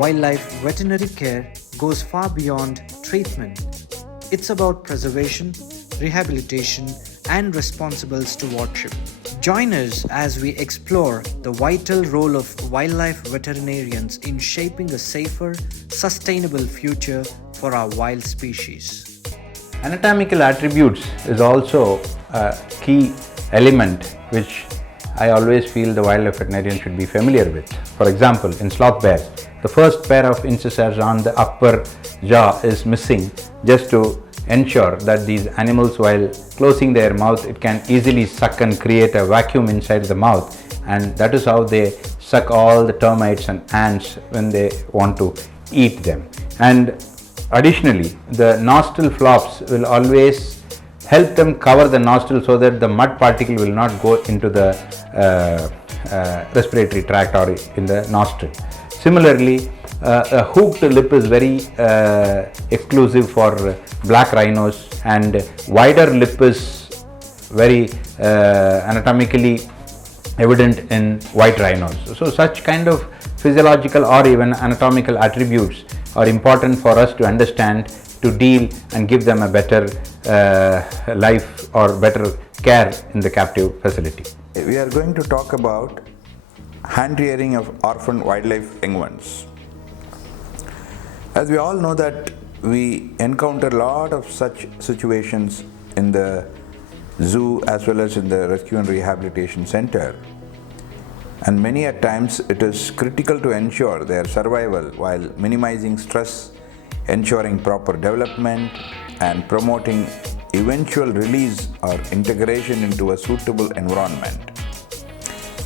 Wildlife veterinary care goes far beyond treatment. It's about preservation, rehabilitation, and responsible stewardship. Join us as we explore the vital role of wildlife veterinarians in shaping a safer, sustainable future for our wild species. Anatomical attributes is also a key element which I always feel the wildlife veterinarian should be familiar with. For example, in sloth bears, the first pair of incisors on the upper jaw is missing just to ensure that these animals, while closing their mouth, it can easily suck and create a vacuum inside the mouth, and that is how they suck all the termites and ants when they want to eat them. And additionally, the nostril flops will always help them cover the nostril so that the mud particle will not go into the respiratory tract or in the nostril. Similarly, a hooked lip is very exclusive for black rhinos, and wider lip is very anatomically evident in white rhinos. So such kind of physiological or even anatomical attributes are important for us to understand, to deal and give them a better life or better care in the captive facility. We are going to talk about hand rearing of orphan wildlife young ones. As we all know that we encounter a lot of such situations in the zoo as well as in the rescue and rehabilitation center, and many a times it is critical to ensure their survival while minimizing stress, ensuring proper development and promoting eventual release or integration into a suitable environment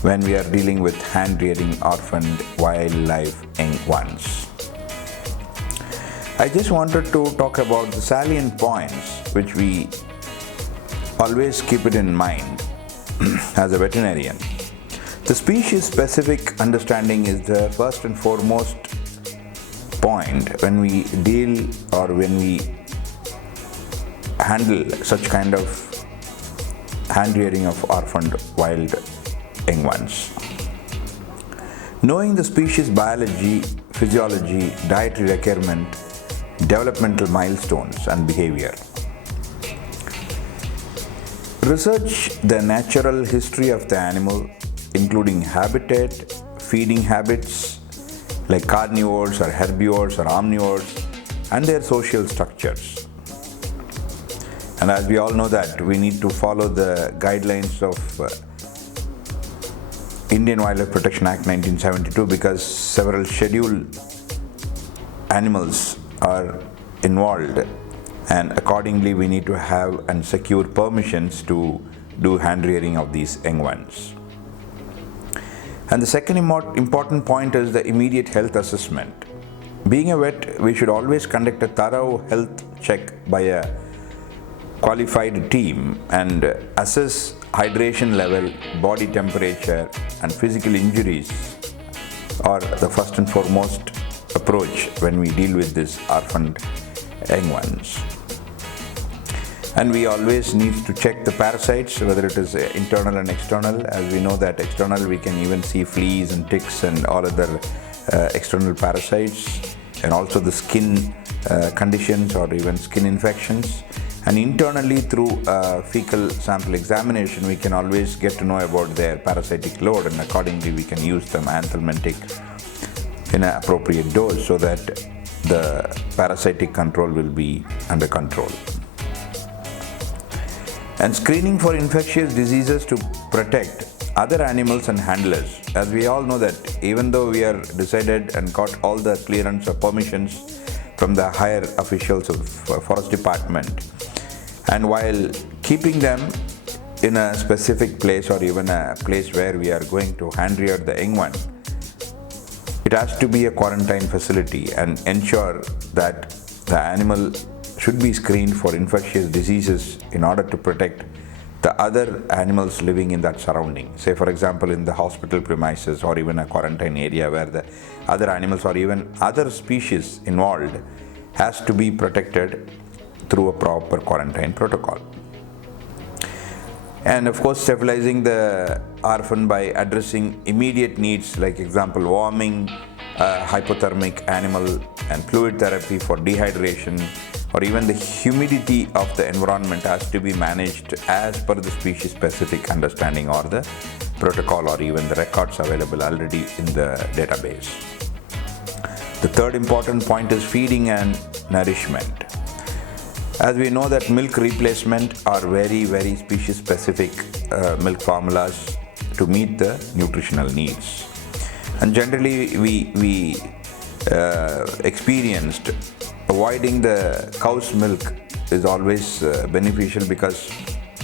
when we are dealing with hand rearing orphaned wildlife young ones. I just wanted to talk about the salient points which we always keep it in mind as a veterinarian. The species specific understanding is the first and foremost point when we deal or when we handle such kind of hand rearing of orphaned wild young ones. Knowing the species biology, physiology, dietary requirement, developmental milestones and behavior. Research the natural history of the animal, including habitat, feeding habits like carnivores or herbivores or omnivores, and their social structures. And as we all know that we need to follow the guidelines of Indian Wildlife Protection Act 1972 because several scheduled animals are involved, and accordingly we need to have and secure permissions to do hand rearing of these young ones. And the second important point is the immediate health assessment. Being a vet, we should always conduct a thorough health check by a qualified team and assess hydration level, body temperature and physical injuries are the first and foremost approach when we deal with these orphaned young ones. And we always need to check the parasites, whether it is internal and external. As we know that external we can even see fleas and ticks and all other external parasites, and also the skin conditions or even skin infections. And internally through fecal sample examination we can always get to know about their parasitic load, and accordingly we can use them anthelmintic in an appropriate dose so that the parasitic control will be under control. And screening for infectious diseases to protect other animals and handlers. As we all know that even though we are decided and got all the clearance or permissions from the higher officials of forest department, and while keeping them in a specific place or even a place where we are going to hand rear the young one, It has to be a quarantine facility and ensure that the animal should be screened for infectious diseases in order to protect the other animals living in that surrounding. Say for example in the hospital premises or even a quarantine area where the other animals or even other species involved has to be protected through a proper quarantine protocol. And of course stabilizing the orphan by addressing immediate needs like example warming, hypothermic animal and fluid therapy for dehydration, or even the humidity of the environment has to be managed as per the species specific understanding or the protocol or even the records available already in the database. The third important point is feeding and nourishment. As we know that milk replacement are very species specific milk formulas to meet the nutritional needs. And generally we experienced avoiding the cow's milk is always beneficial because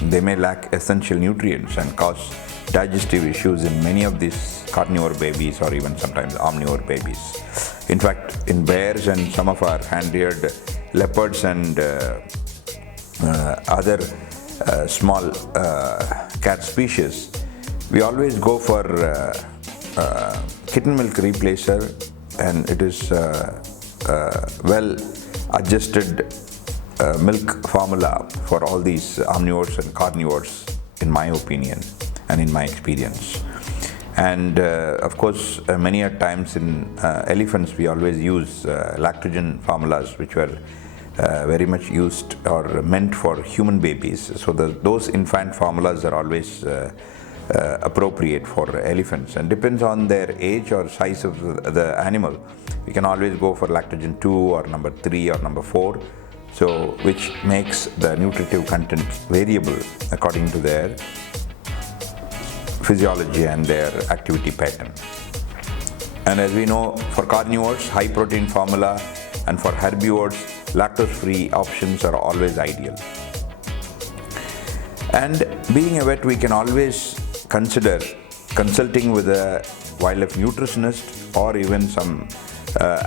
they may lack essential nutrients and cause digestive issues in many of these carnivore babies or even sometimes omnivore babies. In fact, in bears and some of our hand-reared leopards and other small cat species, we always go for kitten milk replacer, and it is well adjusted milk formula for all these omnivores and carnivores in my opinion and in my experience. And of course many a times in elephants we always use lactogen formulas which were very much used or meant for human babies. So those infant formulas are always appropriate for elephants, and depends on their age or size of the animal. We can always go for lactogen 2 or number 3 or number 4, so which makes the nutritive content variable according to their physiology and their activity pattern. And as we know, for carnivores, high protein formula, and for herbivores, lactose-free options are always ideal. And being a vet, we can always consider consulting with a wildlife nutritionist or even some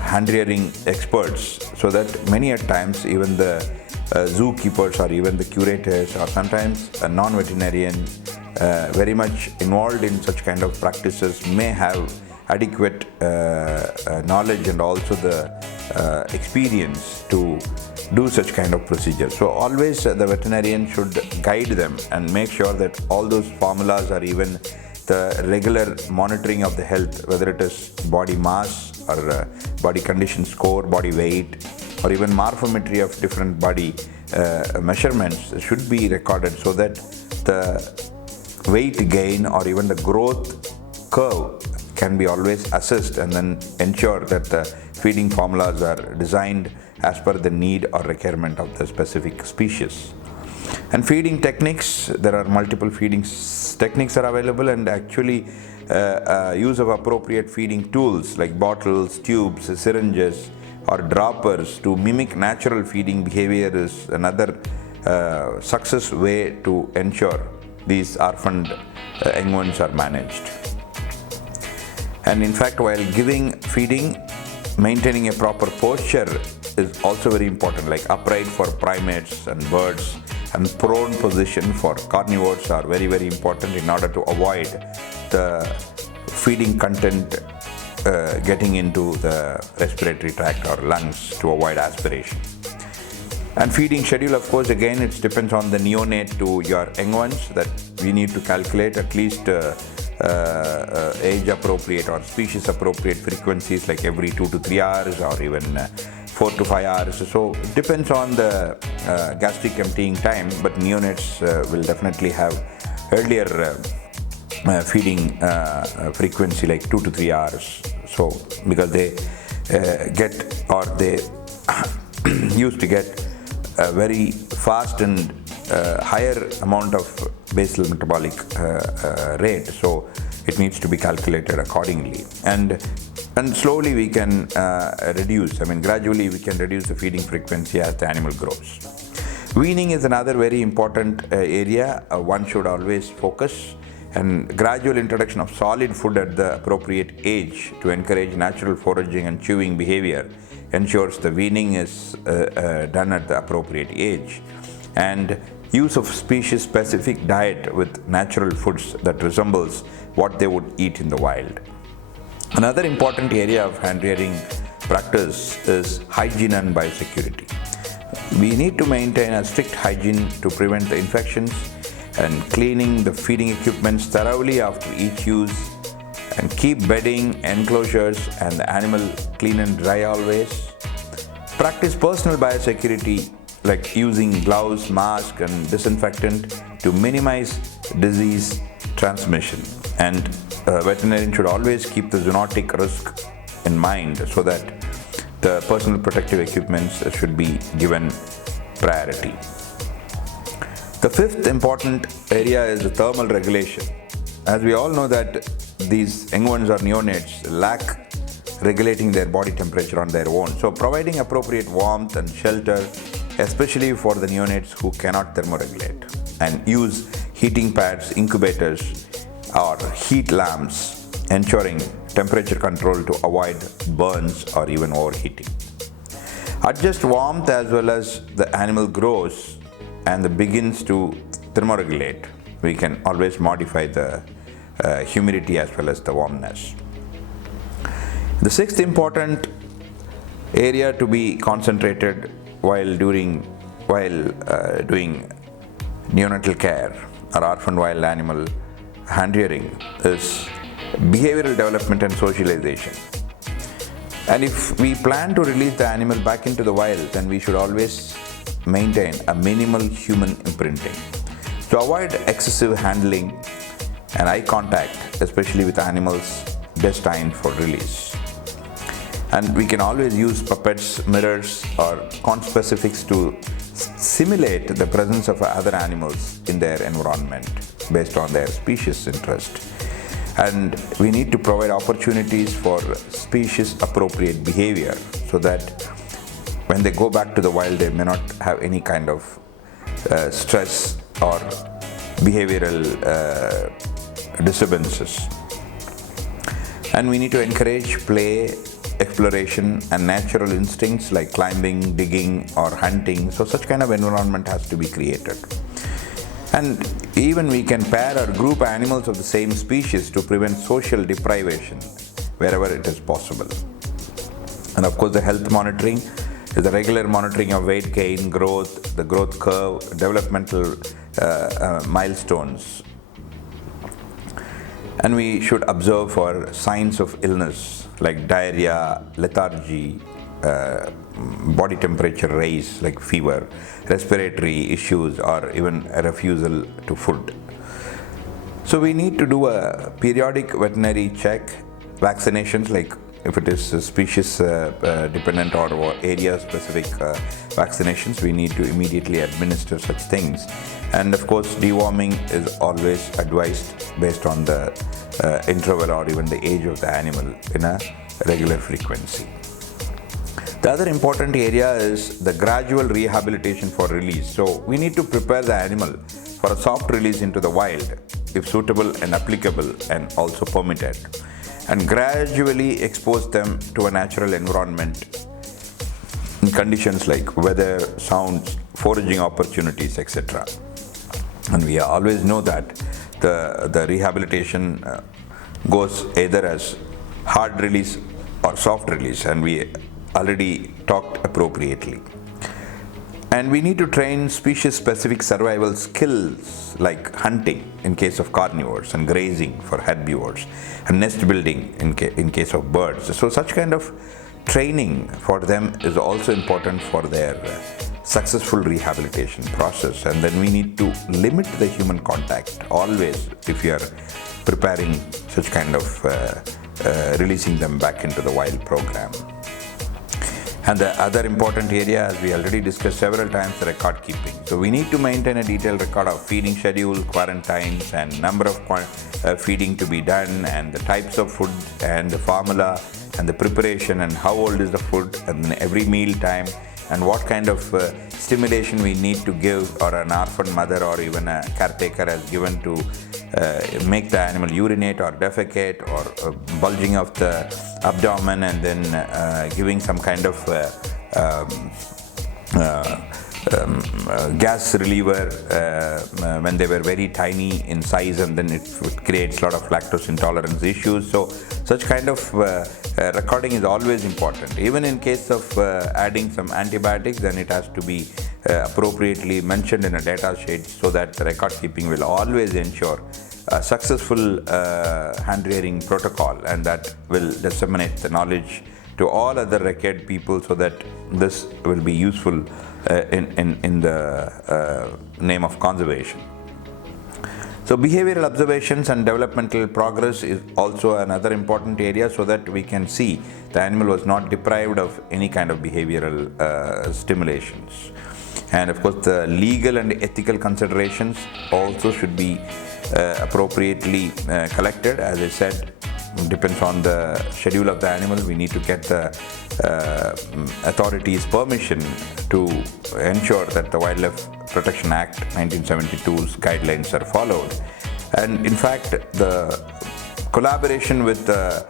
hand-rearing experts, so that many a times even the zookeepers or even the curators or sometimes a non-veterinarian very much involved in such kind of practices may have adequate knowledge and also the experience to do such kind of procedures. So always the veterinarian should guide them and make sure that all those formulas or even the regular monitoring of the health, whether it is body mass or body condition score, body weight, or even morphometry of different body measurements should be recorded, so that the weight gain or even the growth curve can be always assessed, and then ensure that the feeding formulas are designed as per the need or requirement of the specific species. And feeding techniques, there are multiple feeding techniques are available, and actually use of appropriate feeding tools like bottles, tubes, syringes or droppers to mimic natural feeding behavior is another success way to ensure these orphaned young ones are managed. And in fact, while giving feeding, maintaining a proper posture is also very important, like upright for primates and birds and prone position for carnivores are very important in order to avoid the feeding content getting into the respiratory tract or lungs to avoid aspiration. And feeding schedule, of course, again it depends on the neonate to your young ones, that we need to calculate at least age appropriate or species appropriate frequencies, like every 2 to 3 hours or even 4 to 5 hours. So it depends on the gastric emptying time, but neonates will definitely have earlier feeding frequency like 2 to 3 hours. So because they get or they used to get a very fast and higher amount of basal metabolic rate, so it needs to be calculated accordingly. And slowly we can reduce, gradually we can reduce the feeding frequency as the animal grows. Weaning is another very important area one should always focus, and gradual introduction of solid food at the appropriate age to encourage natural foraging and chewing behavior ensures the weaning is done at the appropriate age, and use of species-specific diet with natural foods that resembles what they would eat in the wild. Another important area of hand rearing practice is hygiene and biosecurity. We need to maintain a strict hygiene to prevent the infections, and cleaning the feeding equipments thoroughly after each use, and keep bedding, enclosures and the animal clean and dry always. Practice personal biosecurity like using gloves, mask and disinfectant to minimize disease transmission. And a veterinarian should always keep the zoonotic risk in mind so that the personal protective equipments should be given priority. The fifth important area is the thermal regulation. As we all know that these young ones or neonates lack regulating their body temperature on their own. So providing appropriate warmth and shelter, especially for the neonates who cannot thermoregulate, and use heating pads, incubators or heat lamps, ensuring temperature control to avoid burns or even overheating. Adjust warmth as well as the animal grows and begins to thermoregulate. We can always modify the humidity as well as the warmness. The sixth important area to be concentrated while doing neonatal care or orphan wild animal hand rearing is behavioral development and socialization. And if we plan to release the animal back into the wild, then we should always maintain a minimal human imprinting to avoid excessive handling and eye contact, especially with animals destined for release. And we can always use puppets, mirrors or conspecifics to simulate the presence of other animals in their environment based on their species interest. And we need to provide opportunities for species appropriate behavior so that when they go back to the wild, they may not have any kind of stress or behavioral disturbances. And we need to encourage play, exploration and natural instincts like climbing, digging or hunting. So such kind of environment has to be created. And even we can pair or group animals of the same species to prevent social deprivation wherever it is possible. And of course the health monitoring is the regular monitoring of weight gain, growth, the growth curve, developmental milestones. And we should observe for signs of illness like diarrhea, lethargy, body temperature rise like fever, respiratory issues or even a refusal to food. So we need to do a periodic veterinary check, vaccinations like if it is species dependent or area specific vaccinations, we need to immediately administer such things. And of course deworming is always advised based on the interval or even the age of the animal in a regular frequency. The other important area is the gradual rehabilitation for release. So we need to prepare the animal for a soft release into the wild if suitable and applicable and also permitted, and gradually expose them to a natural environment in conditions like weather, sounds, foraging opportunities, etc. And we always know that the rehabilitation goes either as hard release or soft release, and we already talked appropriately. And we need to train species-specific survival skills like hunting in case of carnivores and grazing for herbivores and nest building in case of birds. So such kind of training for them is also important for their successful rehabilitation process. And then we need to limit the human contact always if you are preparing such kind of releasing them back into the wild program. And the other important area, as we already discussed several times, the record keeping. So we need to maintain a detailed record of feeding schedule, quarantines, and number of feeding to be done, and the types of food, and the formula, and the preparation, and how old is the food, and every meal time, and what kind of stimulation we need to give, or an orphan mother or even a caretaker has given to make the animal urinate or defecate, or bulging of the abdomen, and then giving some kind of gas reliever when they were very tiny in size, and then it creates a lot of lactose intolerance issues. So such kind of recording is always important. Even in case of adding some antibiotics, then it has to be appropriately mentioned in a data sheet, so that the record keeping will always ensure a successful hand rearing protocol, and that will disseminate the knowledge to all other record people, so that this will be useful in the name of conservation. So behavioral observations and developmental progress is also another important area, so that we can see the animal was not deprived of any kind of behavioral stimulations. And of course, the legal and ethical considerations also should be appropriately collected. As I said, depends on the schedule of the animal. We need to get the authorities' permission to ensure that the Wildlife Protection Act 1972's guidelines are followed. And in fact, the collaboration with the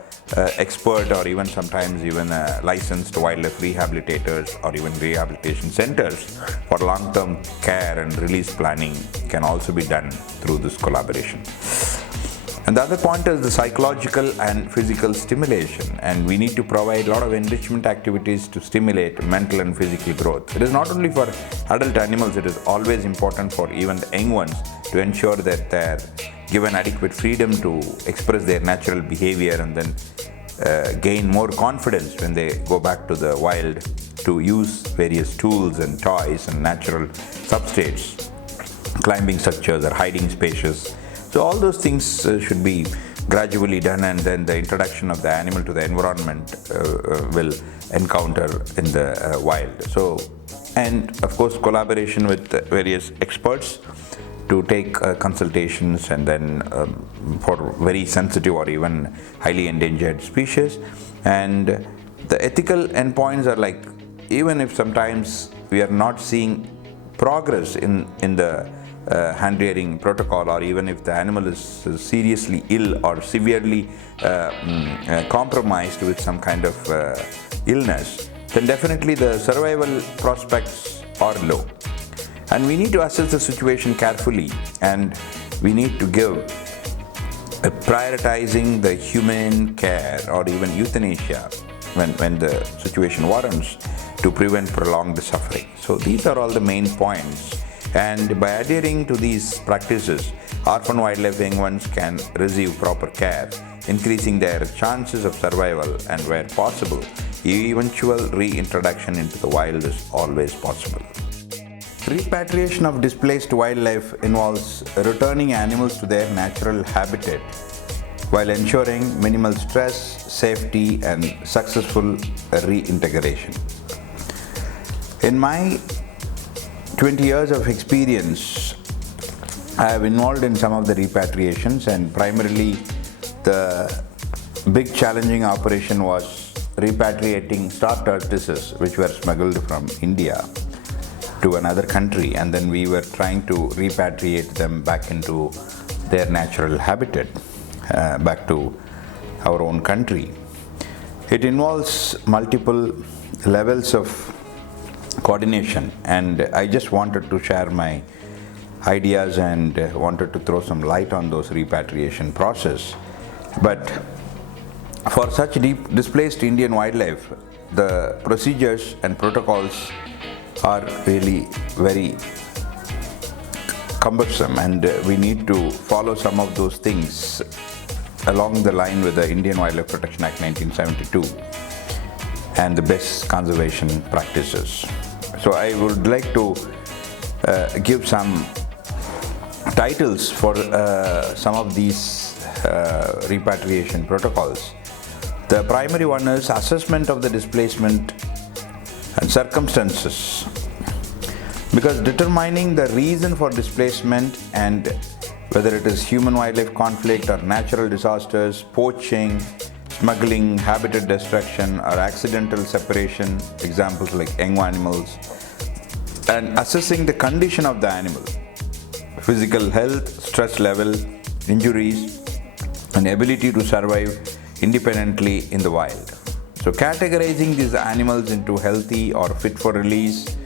expert, or even sometimes even licensed wildlife rehabilitators or even rehabilitation centers for long-term care and release planning can also be done through this collaboration. And the other point is the psychological and physical stimulation, and we need to provide a lot of enrichment activities to stimulate mental and physical growth. It is not only for adult animals, it is always important for even the young ones to ensure that they are given adequate freedom to express their natural behavior, and then gain more confidence when they go back to the wild to use various tools and toys and natural substrates, climbing structures or hiding spaces. So all those things should be gradually done, and then the introduction of the animal to the environment will encounter in the wild. So, and of course, collaboration with various experts to take consultations, and then for very sensitive or even highly endangered species. And the ethical endpoints are like, even if sometimes we are not seeing progress in the hand rearing protocol, or even if the animal is seriously ill or severely compromised with some kind of illness, then definitely the survival prospects are low. And we need to assess the situation carefully, and we need to give prioritizing the humane care or even euthanasia when the situation warrants, to prevent prolonged suffering. So these are all the main points. And by adhering to these practices, orphan wildlife young ones can receive proper care, increasing their chances of survival, and where possible, eventual reintroduction into the wild is always possible. Repatriation of displaced wildlife involves returning animals to their natural habitat while ensuring minimal stress, safety, and successful reintegration. In my 20 years of experience, I have involved in some of the repatriations, and primarily the big challenging operation was repatriating star tortoises which were smuggled from India to another country, and then we were trying to repatriate them back into their natural habitat, back to our own country. It involves multiple levels of coordination, and I just wanted to share my ideas and wanted to throw some light on those repatriation process. But for such displaced Indian wildlife, the procedures and protocols are really very cumbersome, and we need to follow some of those things along the line with the Indian Wildlife Protection Act 1972 and the best conservation practices. So I would like to give some titles for some of these repatriation protocols. The primary one is assessment of the displacement and circumstances, because determining the reason for displacement, and whether it is human-wildlife conflict or natural disasters, poaching, smuggling, habitat destruction, or accidental separation, examples like young animals, and assessing the condition of the animal, physical health, stress level, injuries, and ability to survive independently in the wild. So categorizing these animals into healthy or fit for release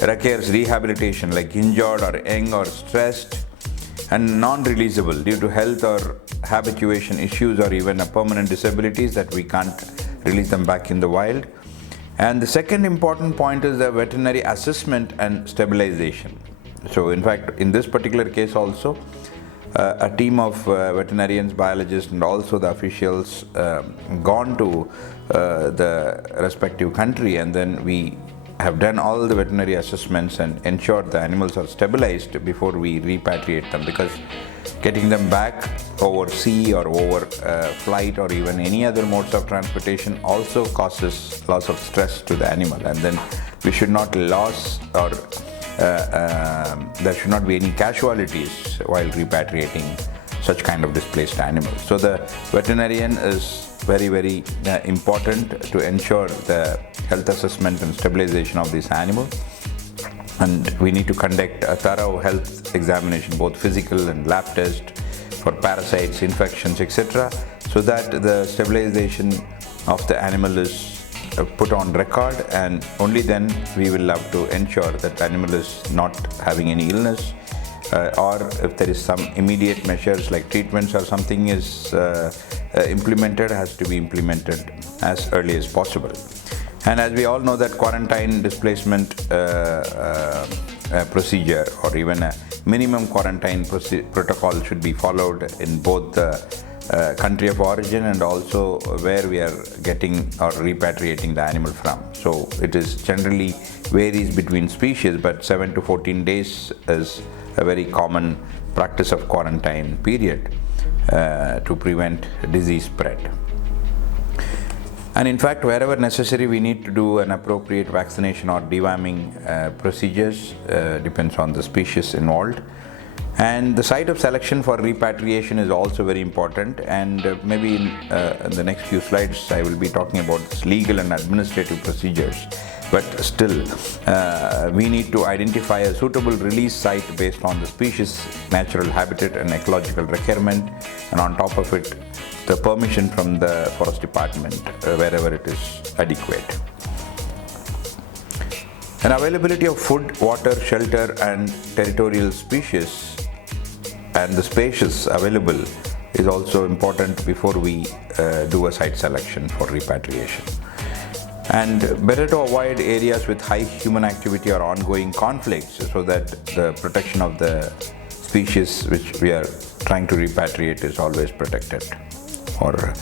requires rehabilitation, like injured or young or stressed, and non-releasable due to health or habituation issues or even a permanent disabilities that we can't release them back in the wild. And the second important point is the veterinary assessment and stabilization. So in fact, in this particular case also, a team of veterinarians, biologists, and also the officials gone to the respective country, and then we have done all the veterinary assessments and ensured the animals are stabilized before we repatriate them, because getting them back over sea or over flight or even any other modes of transportation also causes lots of stress to the animal, and then we should not lose or there should not be any casualties while repatriating such kind of displaced animals. So the veterinarian is very important to ensure the health assessment and stabilization of this animal, and we need to conduct a thorough health examination, both physical and lab test for parasites, infections, etc., so that the stabilization of the animal is put on record, and only then we will have to ensure that the animal is not having any illness, or if there is some immediate measures like treatments or something is implemented, has to be implemented as early as possible. And as we all know that quarantine displacement procedure or even a minimum quarantine protocol should be followed in both the country of origin and also where we are getting or repatriating the animal from. So it is generally varies between species, but 7 to 14 days is a very common practice of quarantine period to prevent disease spread. And in fact, wherever necessary, we need to do an appropriate vaccination or deworming procedures, depends on the species involved. And the site of selection for repatriation is also very important, and maybe in the next few slides I will be talking about legal and administrative procedures. But still, we need to identify a suitable release site based on the species, natural habitat and ecological requirement, and on top of it, the permission from the forest department wherever it is adequate. And availability of food, water, shelter and territorial species and the spaces available is also important before we do a site selection for repatriation. And better to avoid areas with high human activity or ongoing conflicts, so that the protection of the species which we are trying to repatriate is always protected or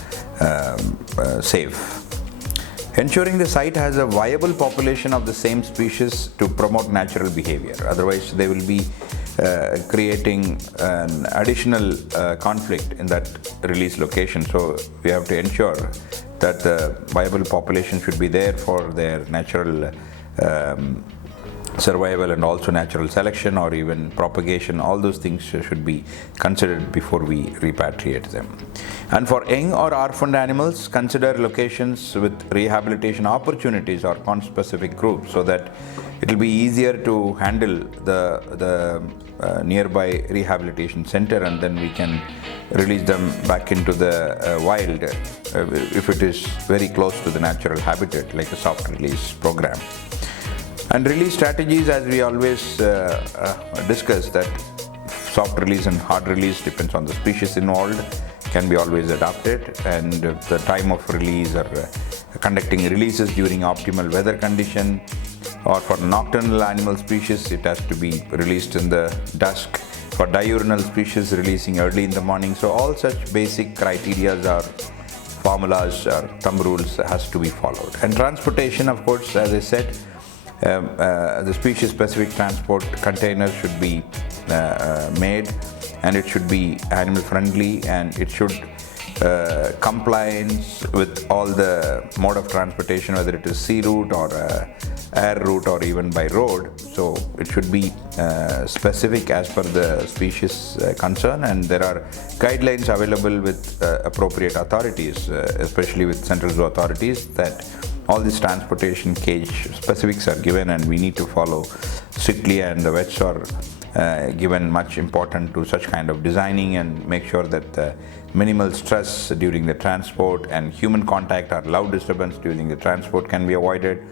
safe. Ensuring the site has a viable population of the same species to promote natural behavior. Otherwise, they will be creating an additional conflict in that release location. So we have to ensure that the viable population should be there for their natural survival and also natural selection or even propagation. All those things should be considered before we repatriate them. And for young or orphaned animals, consider locations with rehabilitation opportunities or conspecific groups, so that it will be easier to handle the nearby rehabilitation center, and then we can release them back into the wild if it is very close to the natural habitat, like a soft release program. And release strategies, as we always discuss, that soft release and hard release depends on the species involved, can be always adapted, and the time of release or conducting releases during optimal weather condition, or for nocturnal animal species it has to be released in the dusk, for diurnal species releasing early in the morning. So all such basic criteria or formulas or thumb rules has to be followed. And transportation, of course, as I said, the species specific transport containers should be made, and it should be animal friendly, and it should compliance with all the mode of transportation, whether it is sea route or air route or even by road. So it should be specific as per the species concern, and there are guidelines available with appropriate authorities, especially with central zoo authorities, that all these transportation cage specifics are given and we need to follow strictly, and the vets are given much importance to such kind of designing and make sure that the minimal stress during the transport and human contact or loud disturbance during the transport can be avoided.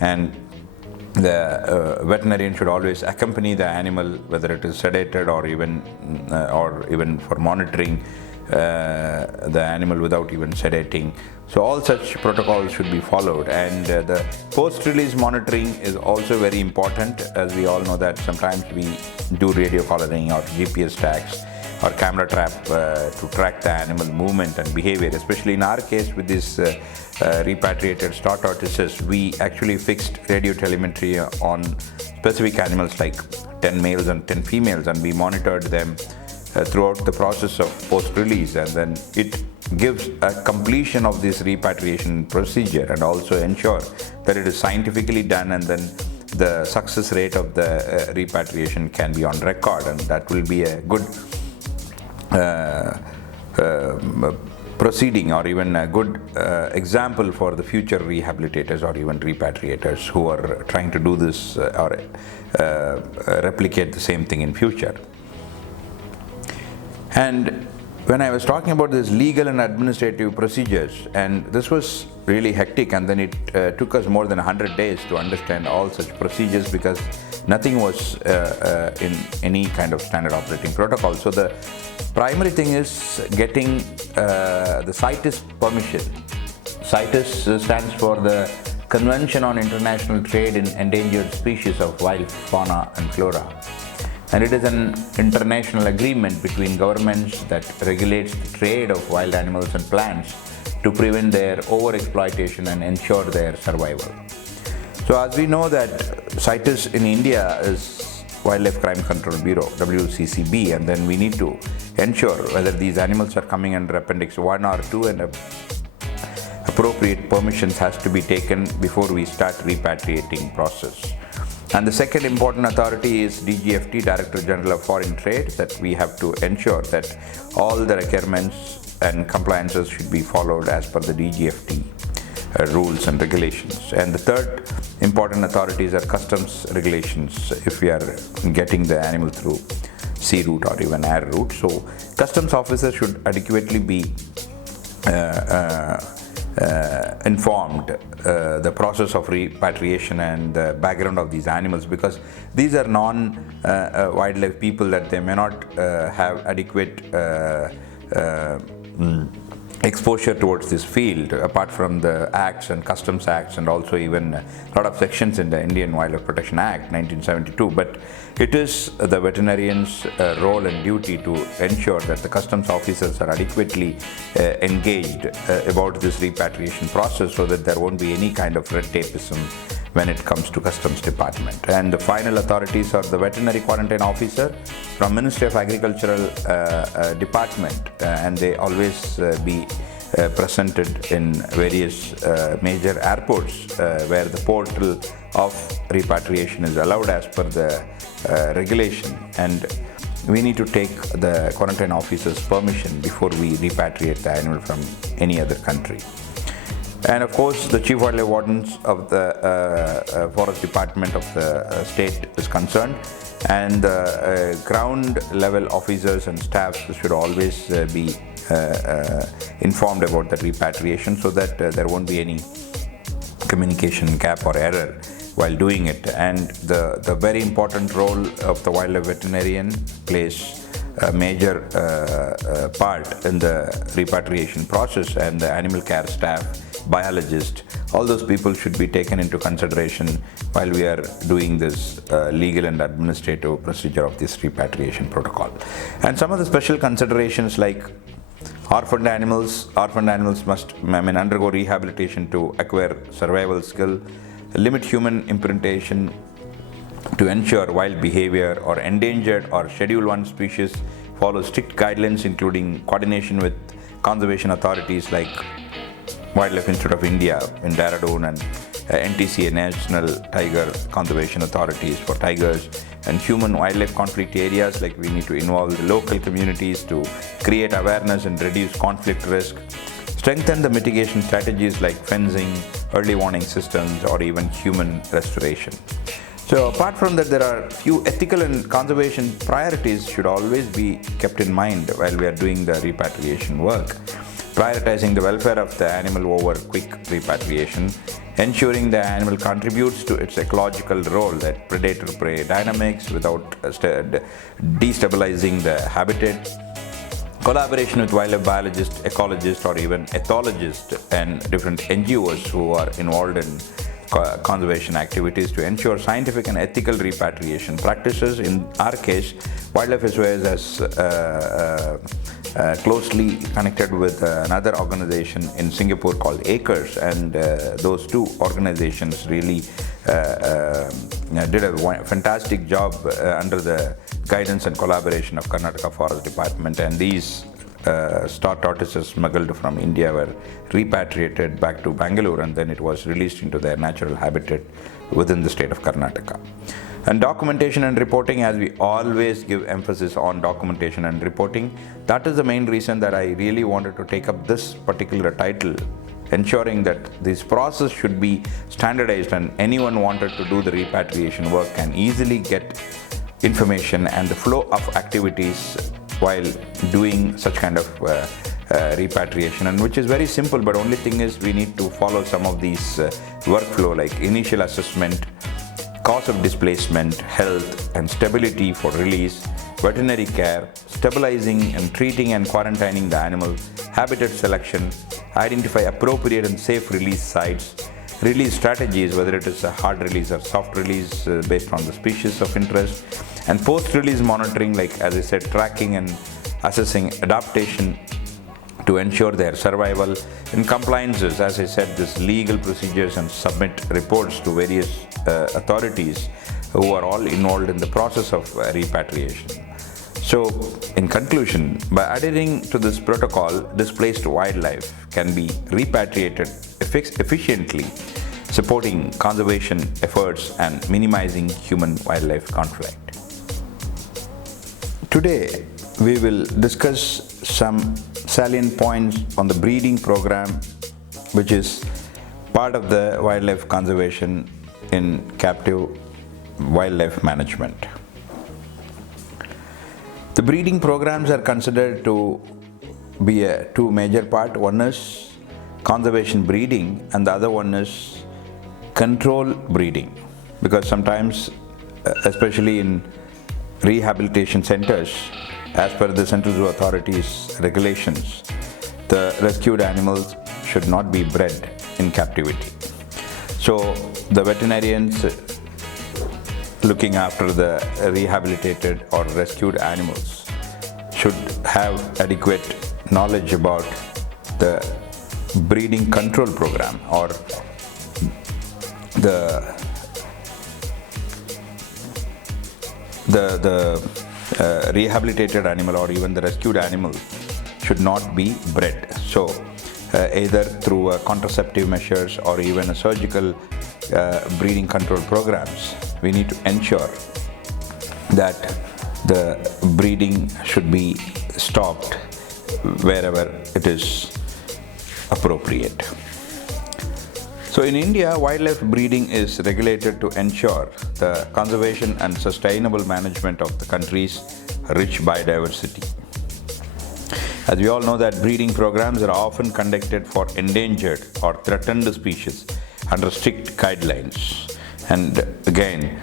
And the veterinarian should always accompany the animal, whether it is sedated or even for monitoring the animal without even sedating. So all such protocols should be followed, and the post-release monitoring is also very important, as we all know that sometimes we do radio collaring or GPS tags or camera trap to track the animal movement and behavior. Especially in our case with this repatriated star tortoises, we actually fixed radio telemetry on specific animals like 10 males and 10 females, and we monitored them throughout the process of post-release, and then it gives a completion of this repatriation procedure and also ensure that it is scientifically done, and then the success rate of the repatriation can be on record, and that will be a good proceeding or even a good example for the future rehabilitators or even repatriators who are trying to do this or replicate the same thing in future. And when I was talking about this legal and administrative procedures, and this was really hectic, and then it took us more than 100 days to understand all such procedures, because nothing was in any kind of standard operating protocol. So the primary thing is getting the CITES permission. CITES stands for the Convention on International Trade in Endangered Species of Wild Fauna and Flora. And it is an international agreement between governments that regulates the trade of wild animals and plants to prevent their overexploitation and ensure their survival. So as we know that CITES in India is Wildlife Crime Control Bureau, WCCB, and then we need to ensure whether these animals are coming under Appendix 1 or 2, and appropriate permissions has to be taken before we start repatriating process. And the second important authority is DGFT, Director General of Foreign Trade, that we have to ensure that all the requirements and compliances should be followed as per the DGFT rules and regulations. And the third important authorities are customs regulations if we are getting the animal through sea route or even air route. So customs officers should adequately be informed the process of repatriation and the background of these animals, because these are non-wildlife people that they may not have adequate exposure towards this field, apart from the acts and customs acts, and also even a lot of sections in the Indian Wildlife Protection Act 1972. But it is the veterinarian's role and duty to ensure that the customs officers are adequately engaged about this repatriation process, so that there won't be any kind of red tapeism when it comes to customs department. And the final authorities are the veterinary quarantine officer from Ministry of Agricultural department, and they always be presented in various major airports where the portal of repatriation is allowed as per the regulation, and we need to take the quarantine officer's permission before we repatriate the animal from any other country. And of course, the Chief Wildlife Wardens of the Forest Department of the state is concerned, and ground level officers and staff should always be informed about the repatriation, so that there won't be any communication gap or error while doing it. And the very important role of the wildlife veterinarian plays a major part in the repatriation process, and the animal care staff, biologist, all those people should be taken into consideration while we are doing this legal and administrative procedure of this repatriation protocol. And some of the special considerations, like orphaned animals must undergo rehabilitation to acquire survival skill, limit human imprintation to ensure wild behavior, or endangered or Schedule 1 species follow strict guidelines, including coordination with conservation authorities like Wildlife Institute of India in Dehradun and NTCA, National Tiger Conservation Authorities for tigers, and human wildlife conflict areas, like we need to involve the local communities to create awareness and reduce conflict risk, strengthen the mitigation strategies like fencing, early warning systems, or even human restoration. So apart from that, there are few ethical and conservation priorities should always be kept in mind while we are doing the repatriation work. Prioritizing the welfare of the animal over quick repatriation, ensuring the animal contributes to its ecological role, that predator-prey dynamics without destabilizing the habitat, collaboration with wildlife biologists, ecologists, or even ethologists and different NGOs who are involved in conservation activities to ensure scientific and ethical repatriation practices. In our case, Wildlife SOS has closely connected with another organization in Singapore called ACRES, and those two organizations really did a fantastic job under the guidance and collaboration of Karnataka Forest Department, and these star tortoises smuggled from India were repatriated back to Bangalore, and then it was released into their natural habitat within the state of Karnataka. And documentation and reporting, as we always give emphasis on documentation and reporting, that is the main reason that I really wanted to take up this particular title, ensuring that this process should be standardized and anyone wanted to do the repatriation work can easily get information and the flow of activities while doing such kind of repatriation, and which is very simple, but only thing is we need to follow some of these workflow like initial assessment, cause of displacement, health and stability for release, veterinary care, stabilizing and treating and quarantining the animal, habitat selection, identify appropriate and safe release sites, release strategies, whether it is a hard release or soft release based on the species of interest, and post-release monitoring, like as I said, tracking and assessing adaptation to ensure their survival, and compliances, as I said, this legal procedures and submit reports to various authorities who are all involved in the process of repatriation. So, in conclusion, by adhering to this protocol, displaced wildlife can be repatriated efficiently, supporting conservation efforts and minimizing human-wildlife conflict. Today, we will discuss some salient points on the breeding program, which is part of the wildlife conservation in captive wildlife management. The breeding programs are considered to be two major parts. One is conservation breeding and the other one is control breeding, because sometimes, especially in rehabilitation centers, as per the Central Zoo Authority's regulations, the rescued animals should not be bred in captivity. So the veterinarians looking after the rehabilitated or rescued animals should have adequate knowledge about the breeding control program, or the rehabilitated animal or even the rescued animal should not be bred. So either through contraceptive measures or even a surgical breeding control programs, we need to ensure that the breeding should be stopped wherever it is appropriate. So in India, wildlife breeding is regulated to ensure the conservation and sustainable management of the country's rich biodiversity. As we all know that breeding programs are often conducted for endangered or threatened species under strict guidelines. And again,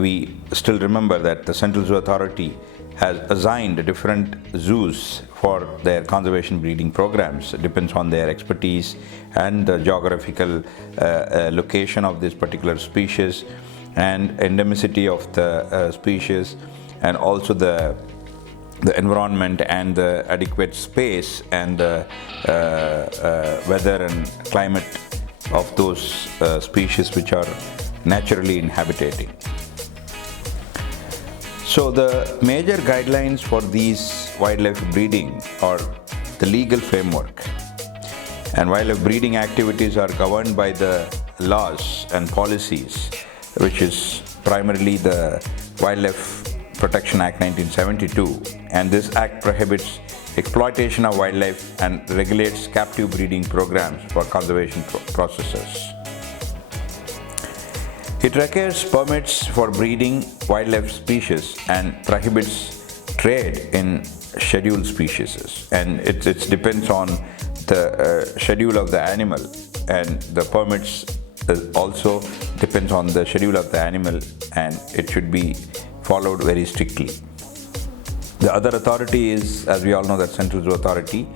we still remember that the Central Zoo Authority has assigned different zoos for their conservation breeding programs. It depends on their expertise and the geographical location of this particular species and endemicity of the species, and also the environment and the adequate space and the weather and climate of those species which are naturally inhabiting. So the major guidelines for these wildlife breeding are the legal framework, and wildlife breeding activities are governed by the laws and policies, which is primarily the Wildlife Protection Act 1972, and this act prohibits exploitation of wildlife and regulates captive breeding programs for conservation processes. It requires permits for breeding wildlife species and prohibits trade in scheduled species, and it depends on the schedule of the animal, and the permits also depends on the schedule of the animal, and it should be followed very strictly. The other authority is, as we all know, that Central Zoo Authority,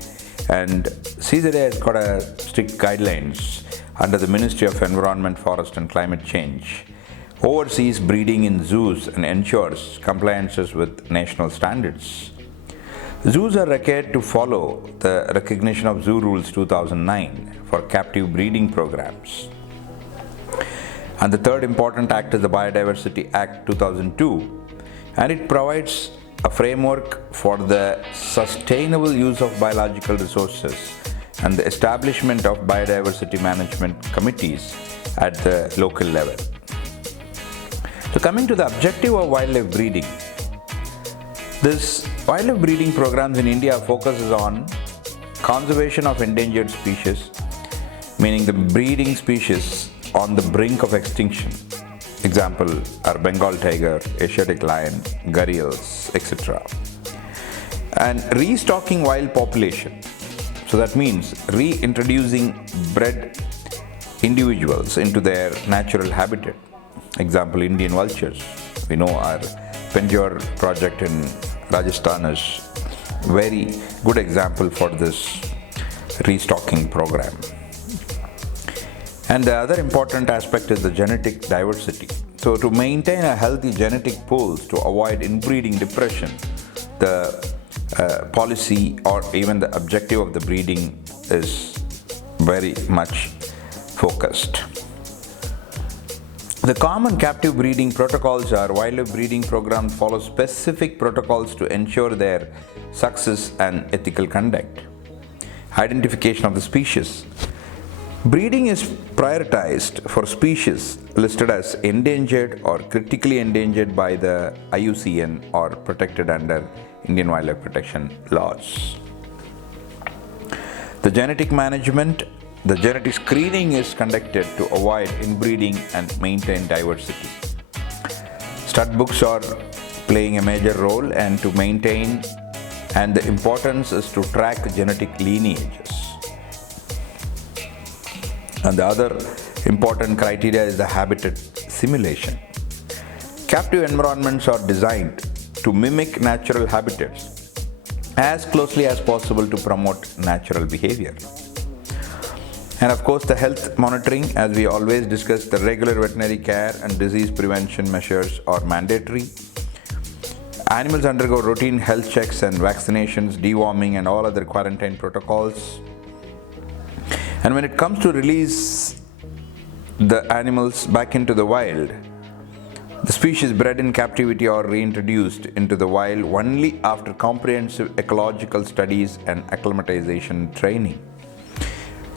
and CZA has got a strict guidelines under the Ministry of Environment, Forest and Climate Change, oversees breeding in zoos and ensures compliances with national standards. Zoos are required to follow the Recognition of Zoo Rules 2009 for captive breeding programs. And the third important act is the Biodiversity Act 2002, and it provides a framework for the sustainable use of biological resources and the establishment of biodiversity management committees at the local level. So coming to the objective of wildlife breeding, this wildlife breeding programs in India focuses on conservation of endangered species, meaning the breeding species on the brink of extinction. Example are Bengal tiger, Asiatic lion, gharials, etc. And restocking wild population. So that means reintroducing bred individuals into their natural habitat. Example, Indian vultures. We know our Penjore project in Rajasthan is very good example for this restocking program. And the other important aspect is the genetic diversity. So to maintain a healthy genetic pools to avoid inbreeding depression, the policy or even the objective of the breeding is very much focused. The common captive breeding protocols are wildlife breeding programs follow specific protocols to ensure their success and ethical conduct. Identification of the species. Breeding is prioritized for species listed as endangered or critically endangered by the IUCN or protected under Indian wildlife protection laws. The genetic management, the genetic screening is conducted to avoid inbreeding and maintain diversity. Stud books are playing a major role and to maintain, and the importance is to track genetic lineages. And the other important criteria is the habitat simulation. Captive environments are designed to mimic natural habitats as closely as possible to promote natural behavior. And of course, the health monitoring, as we always discuss, the regular veterinary care and disease prevention measures are mandatory. Animals undergo routine health checks and vaccinations, deworming and all other quarantine protocols. And when it comes to release the animals back into the wild, the species bred in captivity are reintroduced into the wild only after comprehensive ecological studies and acclimatization training.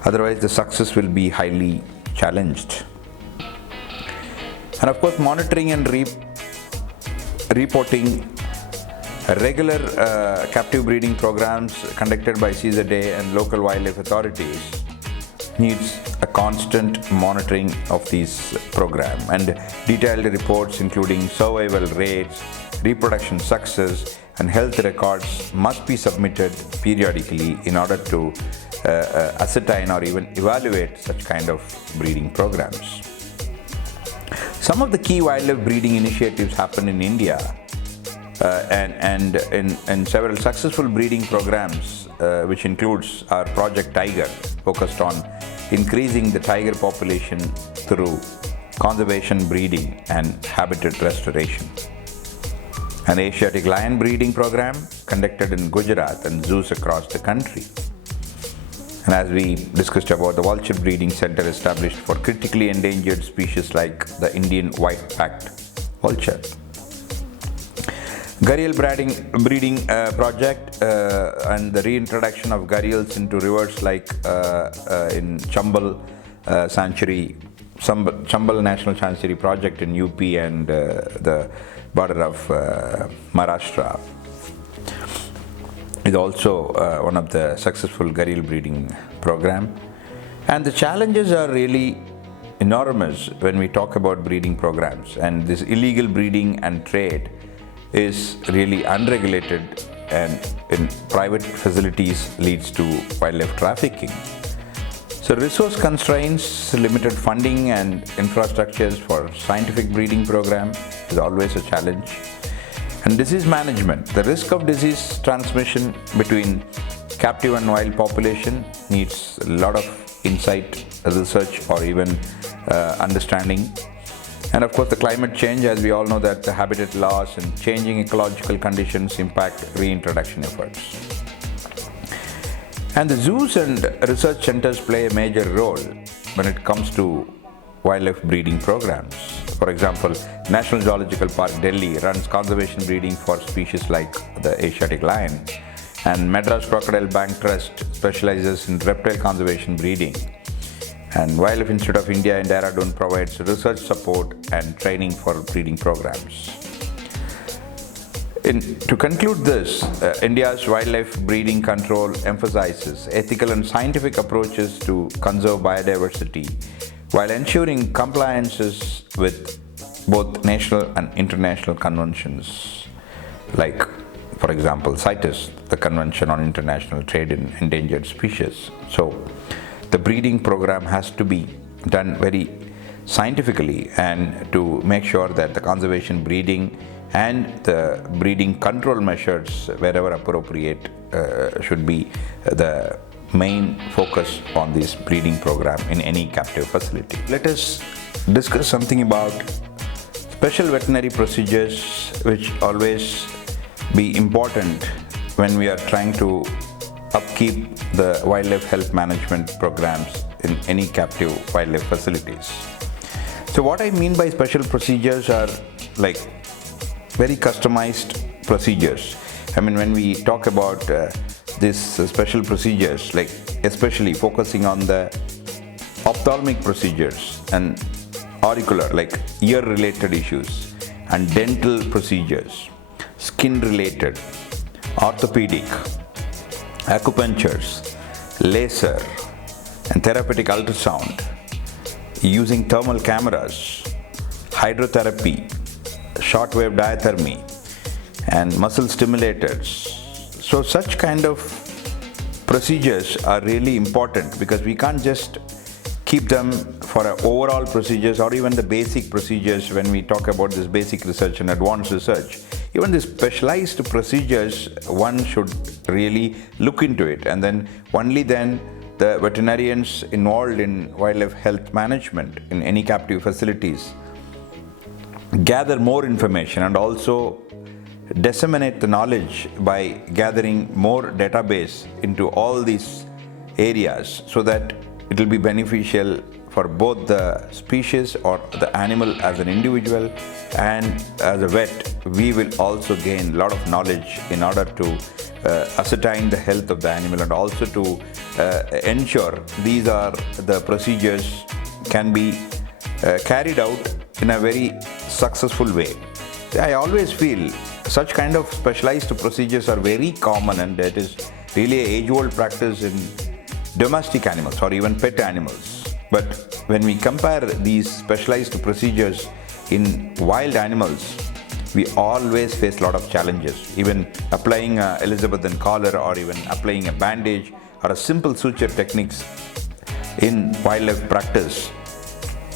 Otherwise, the success will be highly challenged. And of course, monitoring and reporting regular captive breeding programs conducted by CZA and local wildlife authorities needs a constant monitoring of these programs, and detailed reports including survival rates, reproduction success and health records must be submitted periodically in order to ascertain or even evaluate such kind of breeding programs. Some of the key wildlife breeding initiatives happen in India and in several successful breeding programs, which includes our Project Tiger, focused on increasing the tiger population through conservation breeding and habitat restoration. An Asiatic lion breeding program conducted in Gujarat and zoos across the country. And as we discussed about, the vulture breeding center established for critically endangered species like the Indian white-backed vulture. Gharial breeding project and the reintroduction of gharials into rivers like in Chambal sanctuary Chambal National Sanctuary project in UP and the border of Maharashtra is also one of the successful gharial breeding program. And the challenges are really enormous when we talk about breeding programs, and this illegal breeding and trade is really unregulated, and in private facilities leads to wildlife trafficking. So resource constraints, limited funding and infrastructures for scientific breeding program is always a challenge. And disease management, the risk of disease transmission between captive and wild population needs a lot of insight, research, or even understanding. And of course the climate change, as we all know that the habitat loss and changing ecological conditions impact reintroduction efforts. And the zoos and research centers play a major role when it comes to wildlife breeding programs. For example, National Zoological Park Delhi runs conservation breeding for species like the Asiatic lion, and Madras Crocodile Bank Trust specializes in reptile conservation breeding. And Wildlife Institute of India in Dehradun provides research support and training for breeding programs. To conclude this, India's wildlife breeding control emphasizes ethical and scientific approaches to conserve biodiversity while ensuring compliances with both national and international conventions, like, for example, CITES, the Convention on International Trade in Endangered Species. So, the breeding program has to be done very scientifically, and to make sure that the conservation breeding and the breeding control measures wherever appropriate should be the main focus on this breeding program in any captive facility. Let us discuss something about special veterinary procedures, which always be important when we are trying to upkeep the wildlife health management programs in any captive wildlife facilities. So what I mean by special procedures are like very customized procedures. I mean, when we talk about these special procedures, like especially focusing on the ophthalmic procedures and auricular, like ear related issues, and dental procedures, skin related, orthopedic, acupunctures, laser and therapeutic ultrasound, using thermal cameras, hydrotherapy, shortwave diathermy and muscle stimulators. So such kind of procedures are really important, because we can't just keep them for overall procedures or even the basic procedures. When we talk about this basic research and advanced research, even the specialized procedures, one should really look into it, and then only then the veterinarians involved in wildlife health management in any captive facilities gather more information and also disseminate the knowledge by gathering more database into all these areas, so that it will be beneficial for both the species or the animal as an individual, and as a vet we will also gain a lot of knowledge in order to ascertain the health of the animal, and also to ensure these are the procedures can be carried out in a very successful way. I always feel such kind of specialized procedures are very common, and it is really an age-old practice in domestic animals or even pet animals. But when we compare these specialized procedures in wild animals, we always face a lot of challenges. Even applying a Elizabethan collar or even applying a bandage or a simple suture techniques in wildlife practice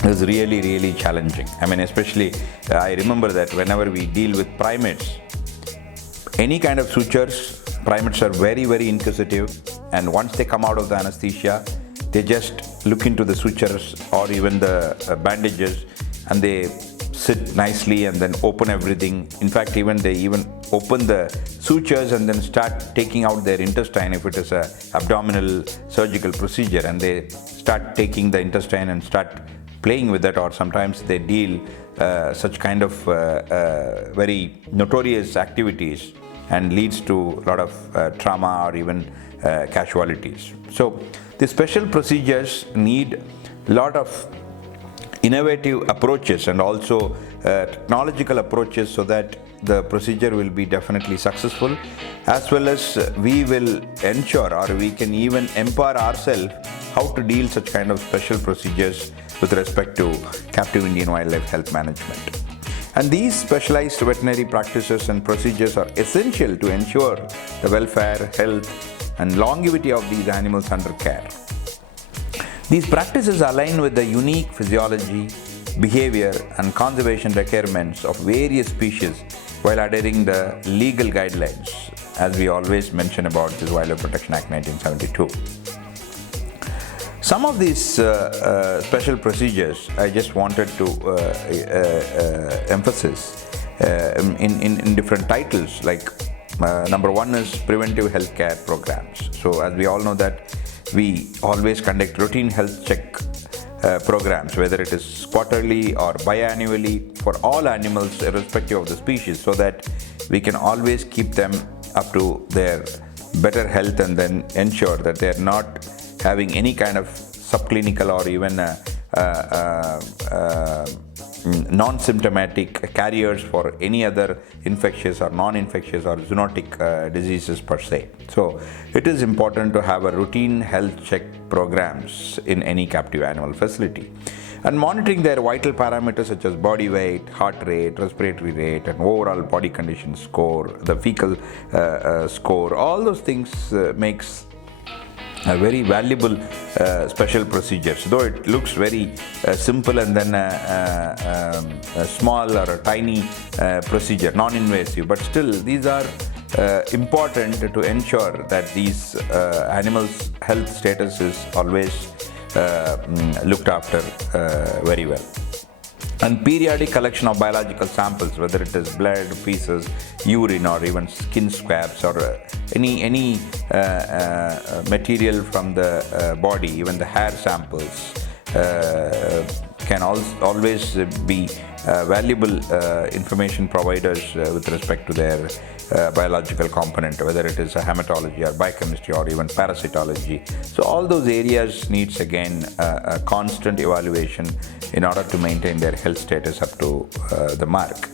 is really challenging. I mean, especially I remember that whenever we deal with primates, any kind of sutures, primates are very inquisitive, and once they come out of the anesthesia, they just look into the sutures or even the bandages, and they sit nicely and then open everything. In fact, they even open the sutures and then start taking out their intestine if it is a abdominal surgical procedure, and they start taking the intestine and start playing with it, or sometimes they deal such kind of very notorious activities, and leads to a lot of trauma or even casualties. So the special procedures need a lot of innovative approaches and also technological approaches so that the procedure will be definitely successful, as well as we will ensure, or we can even empower ourselves how to deal such kind of special procedures with respect to captive Indian wildlife health management. And these specialized veterinary practices and procedures are essential to ensure the welfare, health, and longevity of these animals under care. These practices align with the unique physiology, behavior, and conservation requirements of various species while adhering the legal guidelines, as we always mention about this Wildlife Protection Act 1972. Some of these special procedures I just wanted to emphasize in different titles, like number one is preventive healthcare programs. So as we all know that we always conduct routine health check programs, whether it is quarterly or biannually, for all animals irrespective of the species, so that we can always keep them up to their better health and then ensure that they are not having any kind of subclinical or even non-symptomatic carriers for any other infectious or non-infectious or zoonotic diseases per se. So it is important to have a routine health check programs in any captive animal facility, and monitoring their vital parameters such as body weight, heart rate, respiratory rate, and overall body condition score, the fecal score. All those things makes a very valuable special procedures, though it looks very simple and then a small or a tiny procedure, non-invasive, but still these are important to ensure that these animals' health status is always looked after very well. And periodic collection of biological samples, whether it is blood, feces, urine, or even skin swabs, or any material from the body, even the hair samples, can always be valuable information providers with respect to their biological component, whether it is a hematology or biochemistry or even parasitology. So all those areas needs again a constant evaluation in order to maintain their health status up to the mark.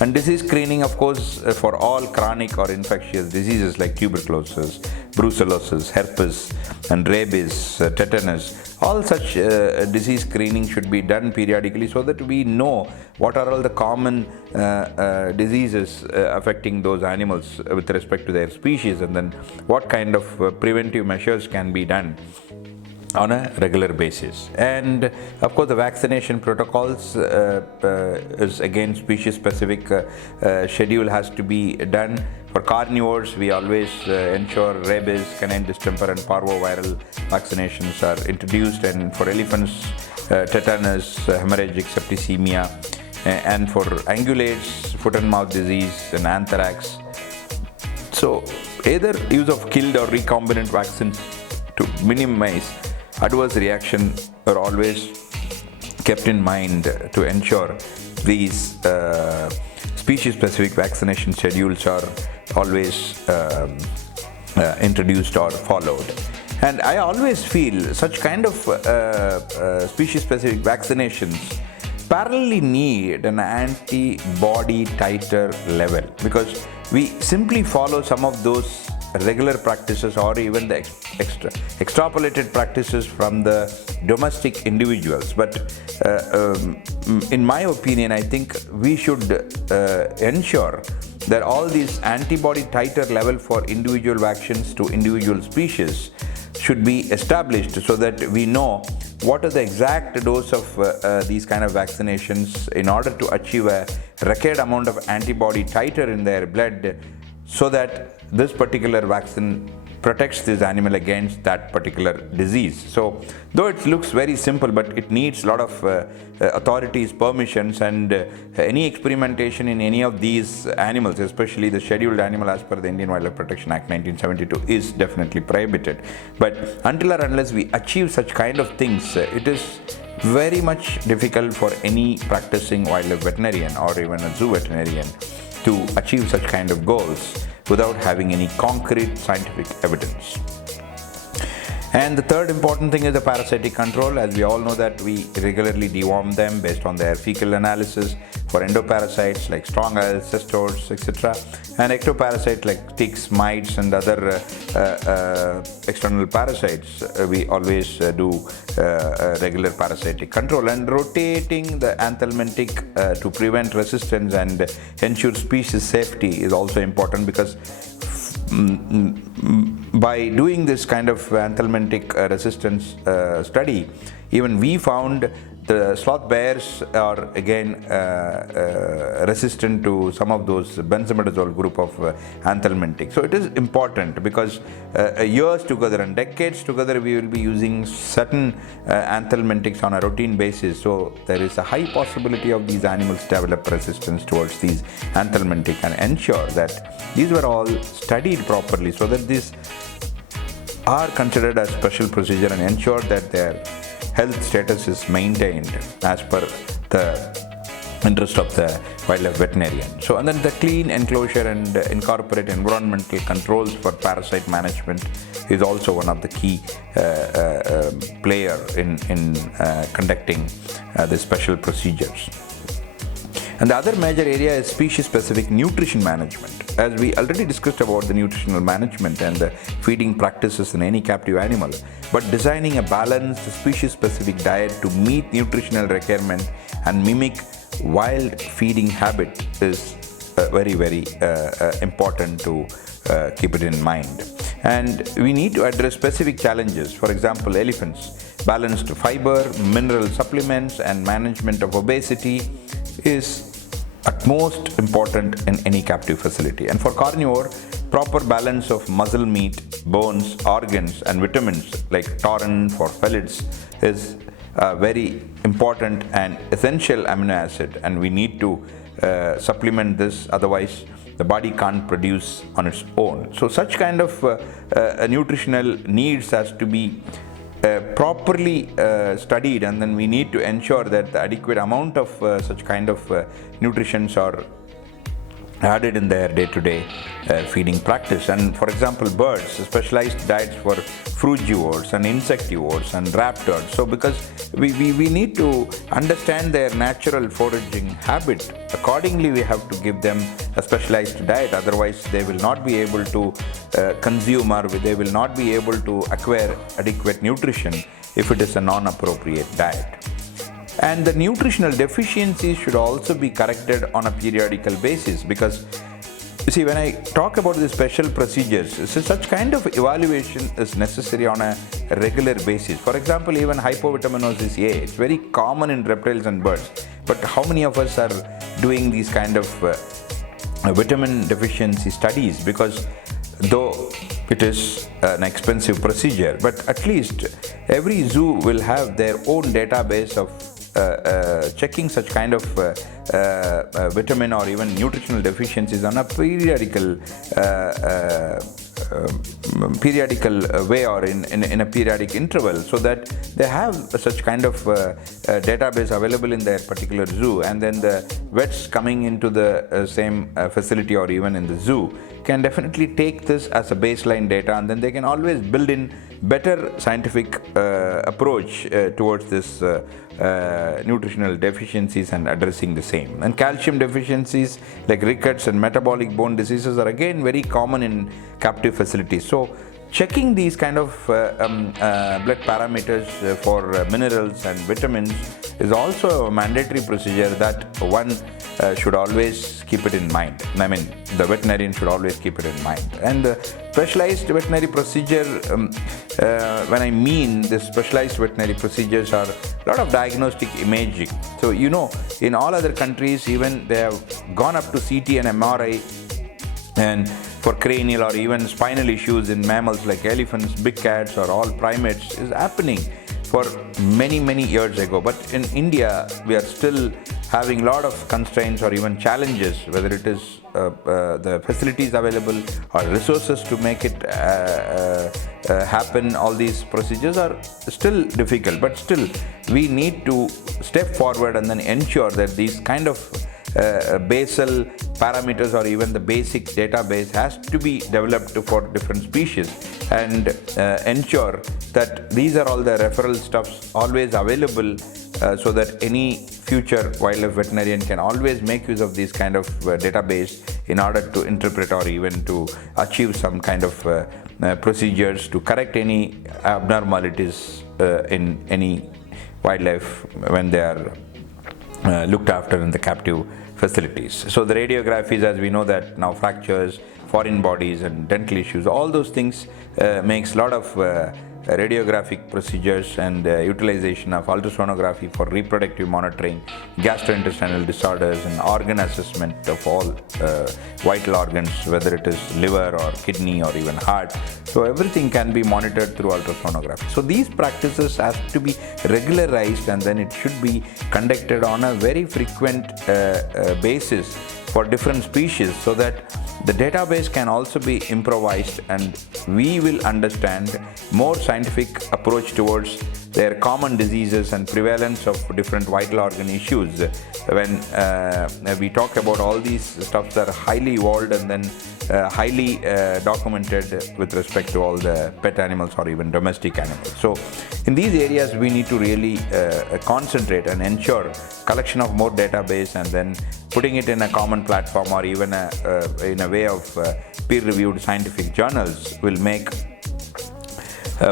And disease screening, of course, for all chronic or infectious diseases like tuberculosis, brucellosis, herpes, and rabies, tetanus, all such disease screening should be done periodically so that we know what are all the common diseases affecting those animals with respect to their species, and then what kind of preventive measures can be done on a regular basis. And of course the vaccination protocols is again species specific schedule has to be done. For carnivores, we always ensure rabies, canine distemper, and parvoviral vaccinations are introduced, and for elephants, tetanus, hemorrhagic septicemia, and for ungulates, foot and mouth disease and anthrax. So either use of killed or recombinant vaccines to minimize adverse reaction are always kept in mind to ensure these species-specific vaccination schedules are always introduced or followed. And I always feel such kind of species-specific vaccinations parallelly need an antibody titer level, because we simply follow some of those regular practices or even the extrapolated practices from the domestic individuals. But in my opinion, I think we should ensure that all these antibody titer level for individual vaccines to individual species should be established so that we know what is the exact dose of these kind of vaccinations in order to achieve a required amount of antibody titer in their blood, so that this particular vaccine protects this animal against that particular disease. So though it looks very simple, but it needs a lot of authorities' permissions, and any experimentation in any of these animals, especially the scheduled animal as per the Indian Wildlife Protection Act 1972, is definitely prohibited. But until or unless we achieve such kind of things, it is very much difficult for any practicing wildlife veterinarian or even a zoo veterinarian to achieve such kind of goals without having any concrete scientific evidence. And the third important thing is the parasitic control. As we all know that we regularly deworm them based on their fecal analysis for endoparasites like strong eyes, cestors, etc. And ectoparasites like ticks, mites and other external parasites. We always do regular parasitic control, and rotating the anthelmintic to prevent resistance and ensure species safety is also important, because by doing this kind of anthelmintic resistance study, even we found the sloth bears are again resistant to some of those benzimidazole group of anthelmintic. So it is important, because years together and decades together we will be using certain anthelmintics on a routine basis. So there is a high possibility of these animals develop resistance towards these anthelmintic, and ensure that these were all studied properly so that these are considered as special procedure, and ensure that their health status is maintained as per the interest of the wildlife veterinarian. So, and then the clean enclosure and incorporate environmental controls for parasite management is also one of the key player in conducting the special procedures. And the other major area is species-specific nutrition management. As we already discussed about the nutritional management and the feeding practices in any captive animal, but designing a balanced species-specific diet to meet nutritional requirement and mimic wild feeding habit is very, very important to keep it in mind. And we need to address specific challenges. For example, elephants, balanced fiber, mineral supplements, and management of obesity is at most important in any captive facility. And for carnivore, proper balance of muscle meat, bones, organs and vitamins like taurine for pellets is a very important and essential amino acid, and we need to supplement this, otherwise the body can't produce on its own. So such kind of nutritional needs has to be properly studied, and then we need to ensure that the adequate amount of such kind of nutritions are added in their day-to-day feeding practice. And for example, birds, specialized diets for frugivores and insectivores and raptors. So because we need to understand their natural foraging habit, accordingly we have to give them a specialized diet, otherwise they will not be able to consume, or they will not be able to acquire adequate nutrition if it is a non-appropriate diet. And the nutritional deficiencies should also be corrected on a periodical basis, because you see, when I talk about the special procedures, so such kind of evaluation is necessary on a regular basis. For example, even hypovitaminosis A, it's very common in reptiles and birds, but how many of us are doing these kind of vitamin deficiency studies? Because though it is an expensive procedure, but at least every zoo will have their own database of checking such kind of vitamin or even nutritional deficiencies on a periodical way, or in a periodic interval, so that they have such kind of database available in their particular zoo, and then the vets coming into the same facility or even in the zoo can definitely take this as a baseline data, and then they can always build in better scientific approach towards this nutritional deficiencies and addressing the same. And calcium deficiencies like rickets and metabolic bone diseases are again very common in captive facilities. So checking these kind of blood parameters for minerals and vitamins is also a mandatory procedure that one should always keep it in mind. I mean, the veterinarian should always keep it in mind. And the specialized veterinary procedure, when I mean the specialized veterinary procedures, are a lot of diagnostic imaging. So, you know, in all other countries, even they have gone up to CT and MRI, and for cranial or even spinal issues in mammals like elephants, big cats or all primates is happening for many years ago. But in India, we are still having a lot of constraints or even challenges, whether it is the facilities available or resources to make it happen. All these procedures are still difficult, but still we need to step forward and then ensure that these kind of basal parameters or even the basic database has to be developed for different species, and ensure that these are all the referral stuffs always available, so that any future wildlife veterinarian can always make use of this kind of database in order to interpret or even to achieve some kind of procedures to correct any abnormalities in any wildlife when they are looked after in the captive facilities. So the radiographies, as we know that now, fractures, foreign bodies and dental issues, all those things makes a lot of radiographic procedures and utilization of ultrasonography for reproductive monitoring, gastrointestinal disorders, and organ assessment of all vital organs, whether it is liver or kidney or even heart. So everything can be monitored through ultrasonography. So these practices have to be regularized, and then it should be conducted on a very frequent basis for different species, so that the database can also be improvised and we will understand more scientific approach towards their common diseases and prevalence of different vital organ issues. When we talk about all these stuffs that are highly evolved and then highly documented with respect to all the pet animals or even domestic animals. So in these areas we need to really concentrate and ensure collection of more database, and then putting it in a common platform or even in a way of peer-reviewed scientific journals will make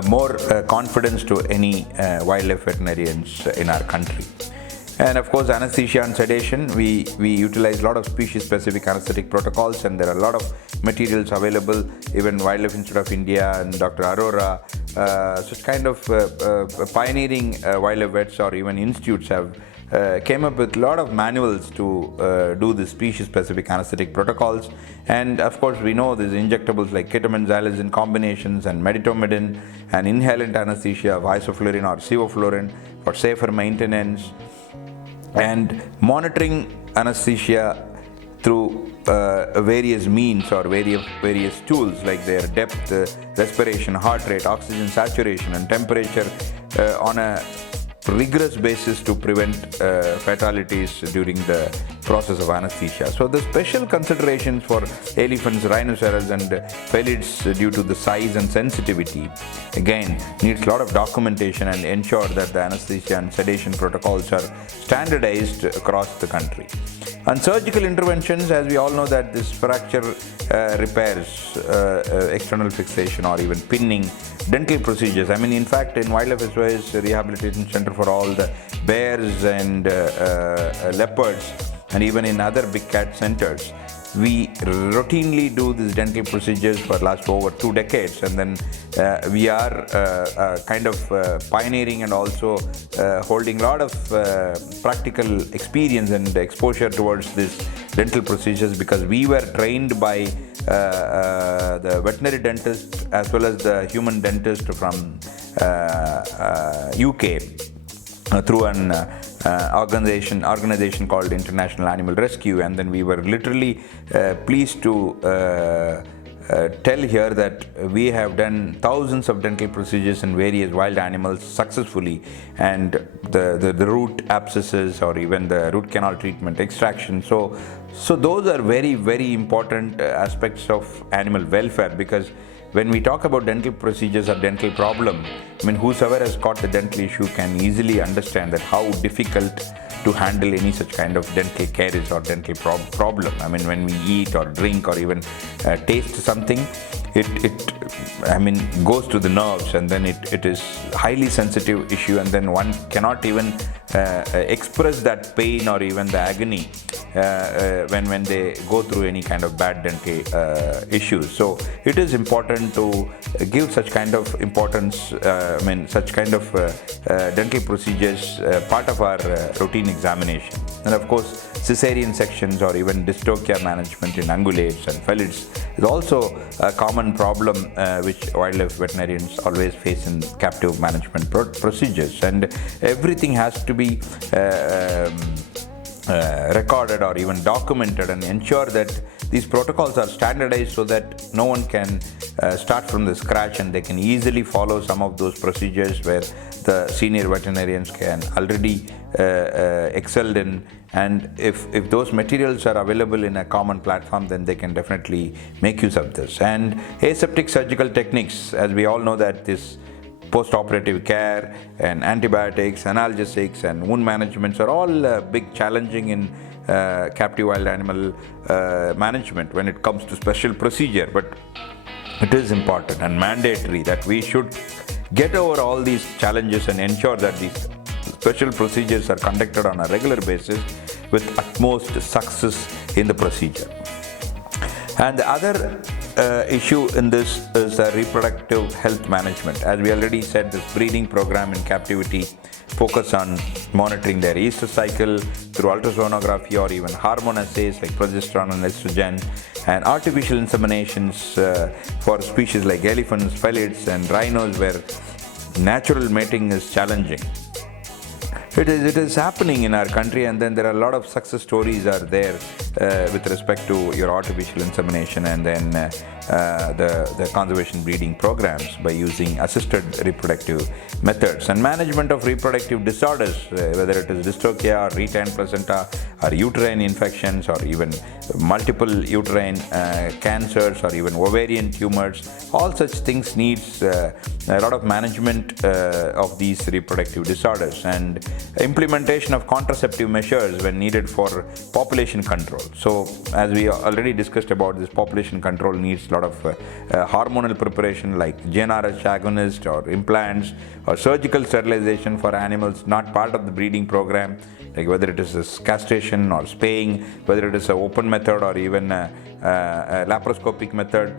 more confidence to any wildlife veterinarians in our country. And of course, anesthesia and sedation, we utilize a lot of species-specific anesthetic protocols, and there are a lot of materials available. Even Wildlife Institute of India and Dr. Arora, such kind of pioneering wildlife vets or even institutes have came up with a lot of manuals to do the species-specific anesthetic protocols. And of course, we know these injectables like ketamine, xylazine combinations and medetomidine, and inhalant anesthesia of isoflurane or sevoflurane for safer maintenance, and monitoring anesthesia through various means or various tools like their depth, respiration, heart rate, oxygen saturation and temperature on a rigorous basis to prevent fatalities during the process of anesthesia. So the special considerations for elephants, rhinoceros and felids due to the size and sensitivity again needs a lot of documentation and ensure that the anesthesia and sedation protocols are standardized across the country. And surgical interventions, as we all know that this fracture repairs, external fixation or even pinning, dental procedures. I mean, in fact, in Wildlife SOS Rehabilitation Center for all the bears and leopards, and even in other big cat centers, we routinely do these dental procedures for last over 2 decades, and then we are kind of pioneering and also holding a lot of practical experience and exposure towards these dental procedures, because we were trained by the veterinary dentist as well as the human dentist from UK through an organization called International Animal Rescue, and then we were literally pleased to tell here that we have done thousands of dental procedures in various wild animals successfully, and the root abscesses or even the root canal treatment, extraction. So those are very, very important aspects of animal welfare, because when we talk about dental procedures or dental problem, I mean, whosoever has got the dental issue can easily understand that how difficult to handle any such kind of dental caries or dental problem. I mean, when we eat or drink or even taste something, it goes to the nerves, and then it is highly sensitive issue, and then one cannot even express that pain or even the agony when they go through any kind of bad dental issues. So it is important to give such kind of importance, such kind of dental procedures part of our routine examination. And of course, cesarean sections or even dystocia management in ungulates and felids is also a common problem which wildlife veterinarians always face in captive management procedures, and everything has to be recorded or even documented and ensure that these protocols are standardized so that no one can start from the scratch, and they can easily follow some of those procedures where the senior veterinarians can already excelled in. And if those materials are available in a common platform, then they can definitely make use of this. And aseptic surgical techniques, as we all know that this post-operative care and antibiotics, analgesics and wound managements are all big challenging in captive wild animal management when it comes to special procedure. But it is important and mandatory that we should get over all these challenges and ensure that these special procedures are conducted on a regular basis with utmost success in the procedure. And the other issue in this is reproductive health management. As we already said, this breeding program in captivity focus on monitoring their Easter cycle through ultrasonography or even hormone assays like progesterone and estrogen, and artificial inseminations for species like elephants, felids and rhinos where natural mating is challenging. It is happening in our country, and then there are a lot of success stories are there with respect to your artificial insemination and then the conservation breeding programs by using assisted reproductive methods. And management of reproductive disorders, whether it is dystocia or retain placenta or uterine infections or even multiple uterine cancers or even ovarian tumors, all such things needs a lot of management of these reproductive disorders, and implementation of contraceptive measures when needed for population control. So as we already discussed about this, population control needs a lot of hormonal preparation like GnRH agonist or implants or surgical sterilization for animals not part of the breeding program, like whether it is a castration or spaying, whether it is an open method or even a laparoscopic method.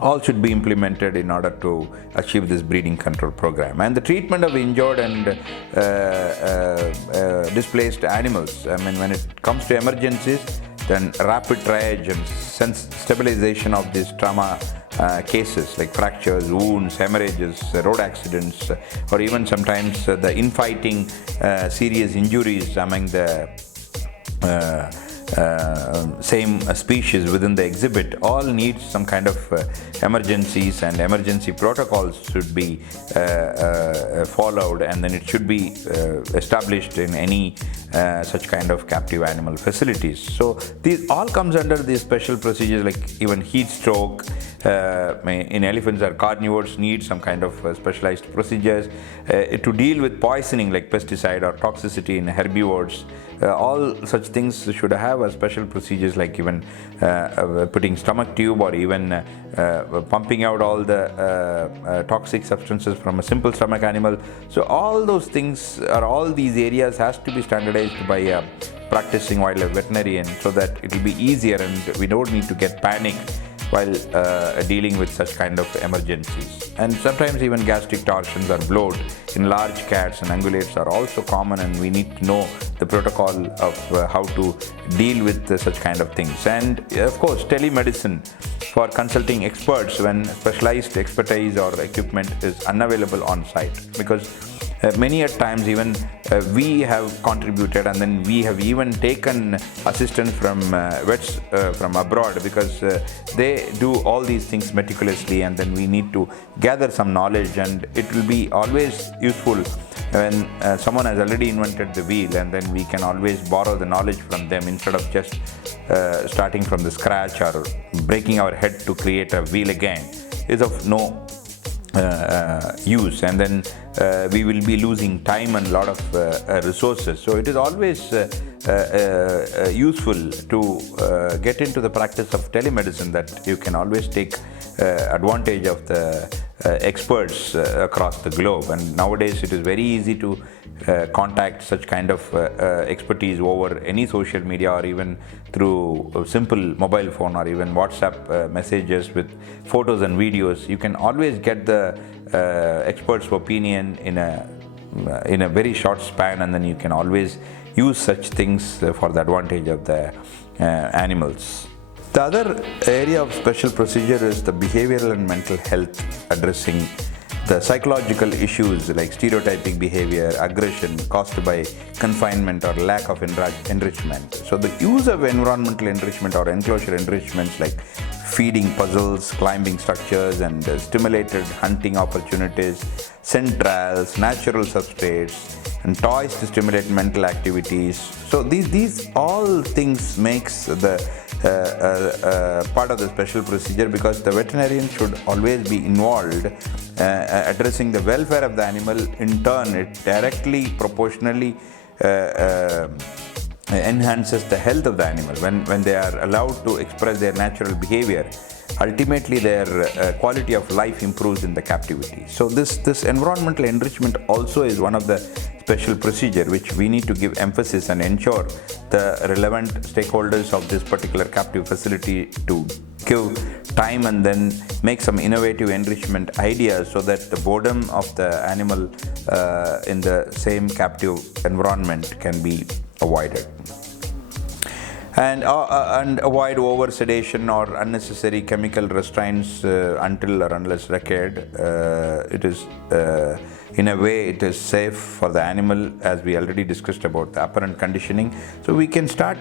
All should be implemented in order to achieve this breeding control program. And the treatment of injured and displaced animals, I mean, when it comes to emergencies, then rapid triage and stabilization of these trauma cases like fractures, wounds, hemorrhages, road accidents, or even sometimes the infighting serious injuries among the same species within the exhibit, all need some kind of emergencies, and emergency protocols should be followed, and then it should be established in any such kind of captive animal facilities. So these all comes under these special procedures, like even heat stroke in elephants or carnivores need some kind of specialized procedures to deal with poisoning like pesticide or toxicity in herbivores. All such things should have a special procedures, like even putting stomach tube or even pumping out all the toxic substances from a simple stomach animal. So all those things or all these areas has to be standardized by a practicing wildlife veterinarian, so that it will be easier and we don't need to get panic while dealing with such kind of emergencies. And sometimes even gastric torsions or bloat in large cats and ungulates are also common, and we need to know the protocol of how to deal with such kind of things. And of course, telemedicine for consulting experts when specialized expertise or equipment is unavailable on site, because many a times even we have contributed, and then we have even taken assistance from vets from abroad, because they do all these things meticulously, and then we need to gather some knowledge. And it will be always useful when someone has already invented the wheel, and then we can always borrow the knowledge from them instead of just starting from the scratch or breaking our head to create a wheel again. Is of no use, and then we will be losing time and a lot of resources. So it is always useful to get into the practice of telemedicine, that you can always take advantage of the experts across the globe. And nowadays it is very easy to contact such kind of expertise over any social media, or even through a simple mobile phone, or even WhatsApp messages with photos and videos. You can always get the expert's opinion in a very short span, and then you can always use such things for the advantage of the animals. The other area of special procedure is the behavioral and mental health, addressing the psychological issues like stereotypic behavior, aggression caused by confinement or lack of enrichment. So the use of environmental enrichment or enclosure enrichments like feeding puzzles, climbing structures, and stimulated hunting opportunities, scent trails, natural substrates, and toys to stimulate mental activities. So these all things makes the part of the special procedure, because the veterinarian should always be involved addressing the welfare of the animal. In turn, it directly proportionally enhances the health of the animal. When they are allowed to express their natural behavior, ultimately their quality of life improves in the captivity. So this environmental enrichment also is one of the special procedure which we need to give emphasis and ensure the relevant stakeholders of this particular captive facility to give time and then make some innovative enrichment ideas so that the boredom of the animal in the same captive environment can be avoided. And avoid over sedation or unnecessary chemical restraints until or unless required. It is in a way it is safe for the animal, as we already discussed about the operant conditioning. So we can start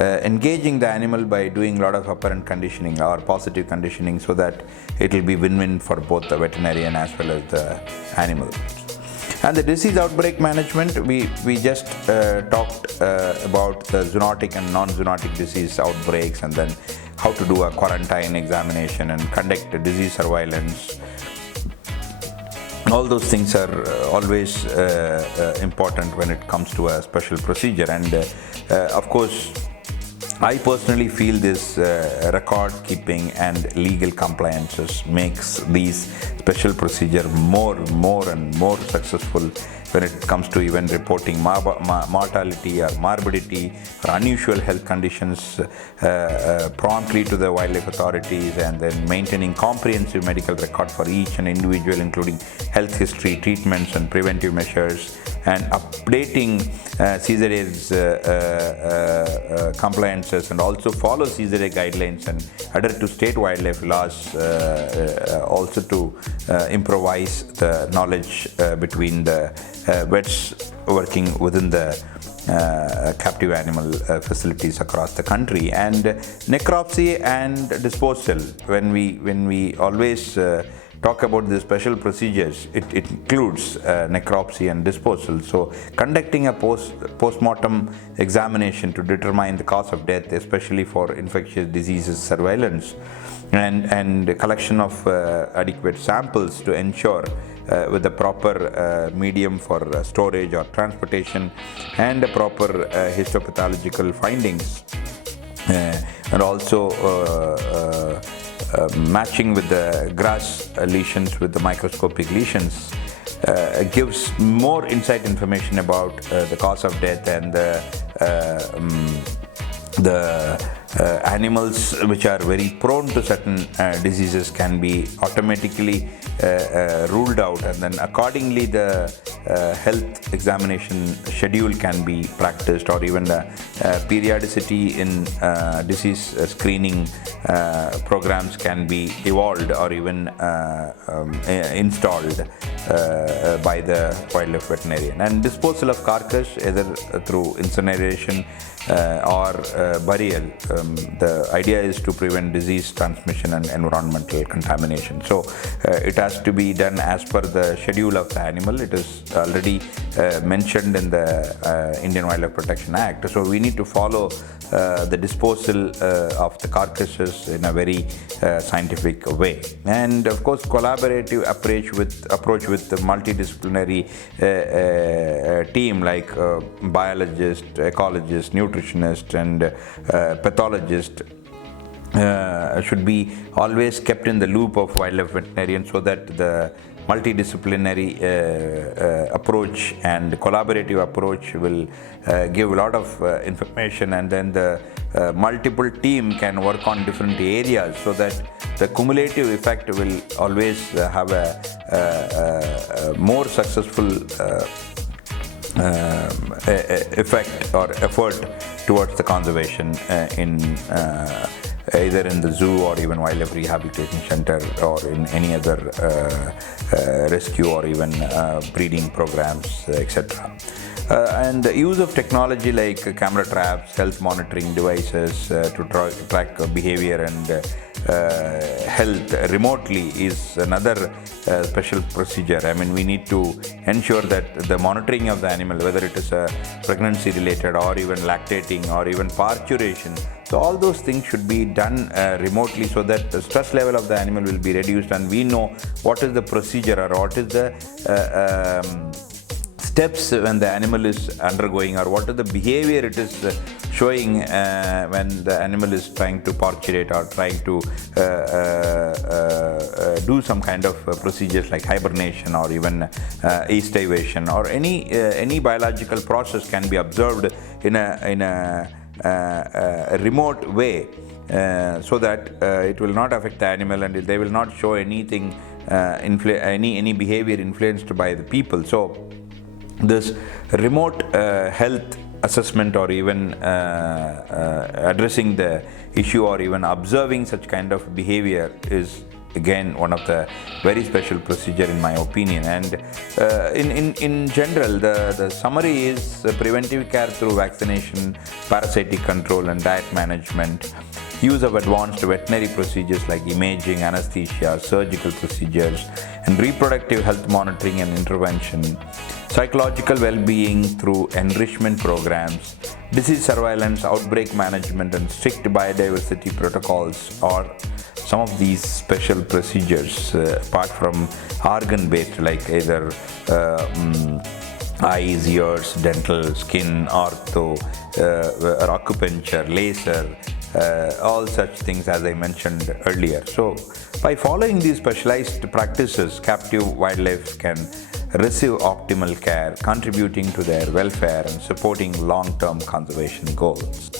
engaging the animal by doing a lot of operant conditioning or positive conditioning, so that it will be win-win for both the veterinarian as well as the animal. And the disease outbreak management, we just talked about the zoonotic and non-zoonotic disease outbreaks, and then how to do a quarantine examination and conduct a disease surveillance. All those things are always important when it comes to a special procedure. And of course, I personally feel this record keeping and legal compliances makes these special procedure more and more successful when it comes to even reporting mortality or morbidity or unusual health conditions promptly to the wildlife authorities, and then maintaining comprehensive medical record for each and individual, including health history, treatments, and preventive measures, and updating CZA's compliances, and also follow CZA guidelines and adhere to state wildlife laws, also to improvise the knowledge between the vets working within the captive animal facilities across the country. And necropsy and disposal, when we always talk about the special procedures, it includes necropsy and disposal. So conducting a post-mortem examination to determine the cause of death, especially for infectious diseases surveillance, and collection of adequate samples to ensure with the proper medium for storage or transportation, and the proper histopathological findings, and also matching with the grass lesions with the microscopic lesions gives more insight information about the cause of death, and the animals which are very prone to certain diseases can be automatically ruled out, and then accordingly the health examination schedule can be practiced, or even the periodicity in disease screening programs can be evolved or even installed by the wildlife veterinarian. And disposal of carcass either through incineration or burial. The idea is to prevent disease transmission and environmental contamination. So it has to be done as per the schedule of the animal. It is already mentioned in the Indian Wildlife Protection Act. So we need to follow the disposal of the carcasses in a very scientific way. And of course, collaborative approach with the multidisciplinary team like biologist, ecologist, nutritionist, and pathologist should be always kept in the loop of wildlife veterinarian, so that the multidisciplinary approach and collaborative approach will give a lot of information, and then the multiple team can work on different areas, so that the cumulative effect will always have a more successful effect or effort towards the conservation in either in the zoo or even wildlife rehabilitation center or in any other rescue or even breeding programs, etc. And the use of technology like camera traps, health monitoring devices to track behavior and health remotely is another special procedure. I mean, we need to ensure that the monitoring of the animal, whether it is a pregnancy related or even lactating or even parturition, so all those things should be done remotely so that the stress level of the animal will be reduced and we know what is the procedure or what is the steps when the animal is undergoing or what is the behavior it is showing when the animal is trying to parturiate or trying to do some kind of procedures like hibernation or even estivation or any biological process can be observed in a remote way so that it will not affect the animal and they will not show anything any behavior influenced by the people. So this remote health assessment or even addressing the issue or even observing such kind of behavior is again one of the very special procedure in my opinion. And in general the summary is preventive care through vaccination, parasitic control and diet management, use of advanced veterinary procedures like imaging, anesthesia, surgical procedures, and reproductive health monitoring and intervention, psychological well-being through enrichment programs, disease surveillance, outbreak management, and strict biodiversity protocols are some of these special procedures apart from organ-based like either eyes, ears, dental, skin, ortho, acupuncture, laser, all such things as I mentioned earlier. So by following these specialized practices, captive wildlife can receive optimal care, contributing to their welfare and supporting long-term conservation goals.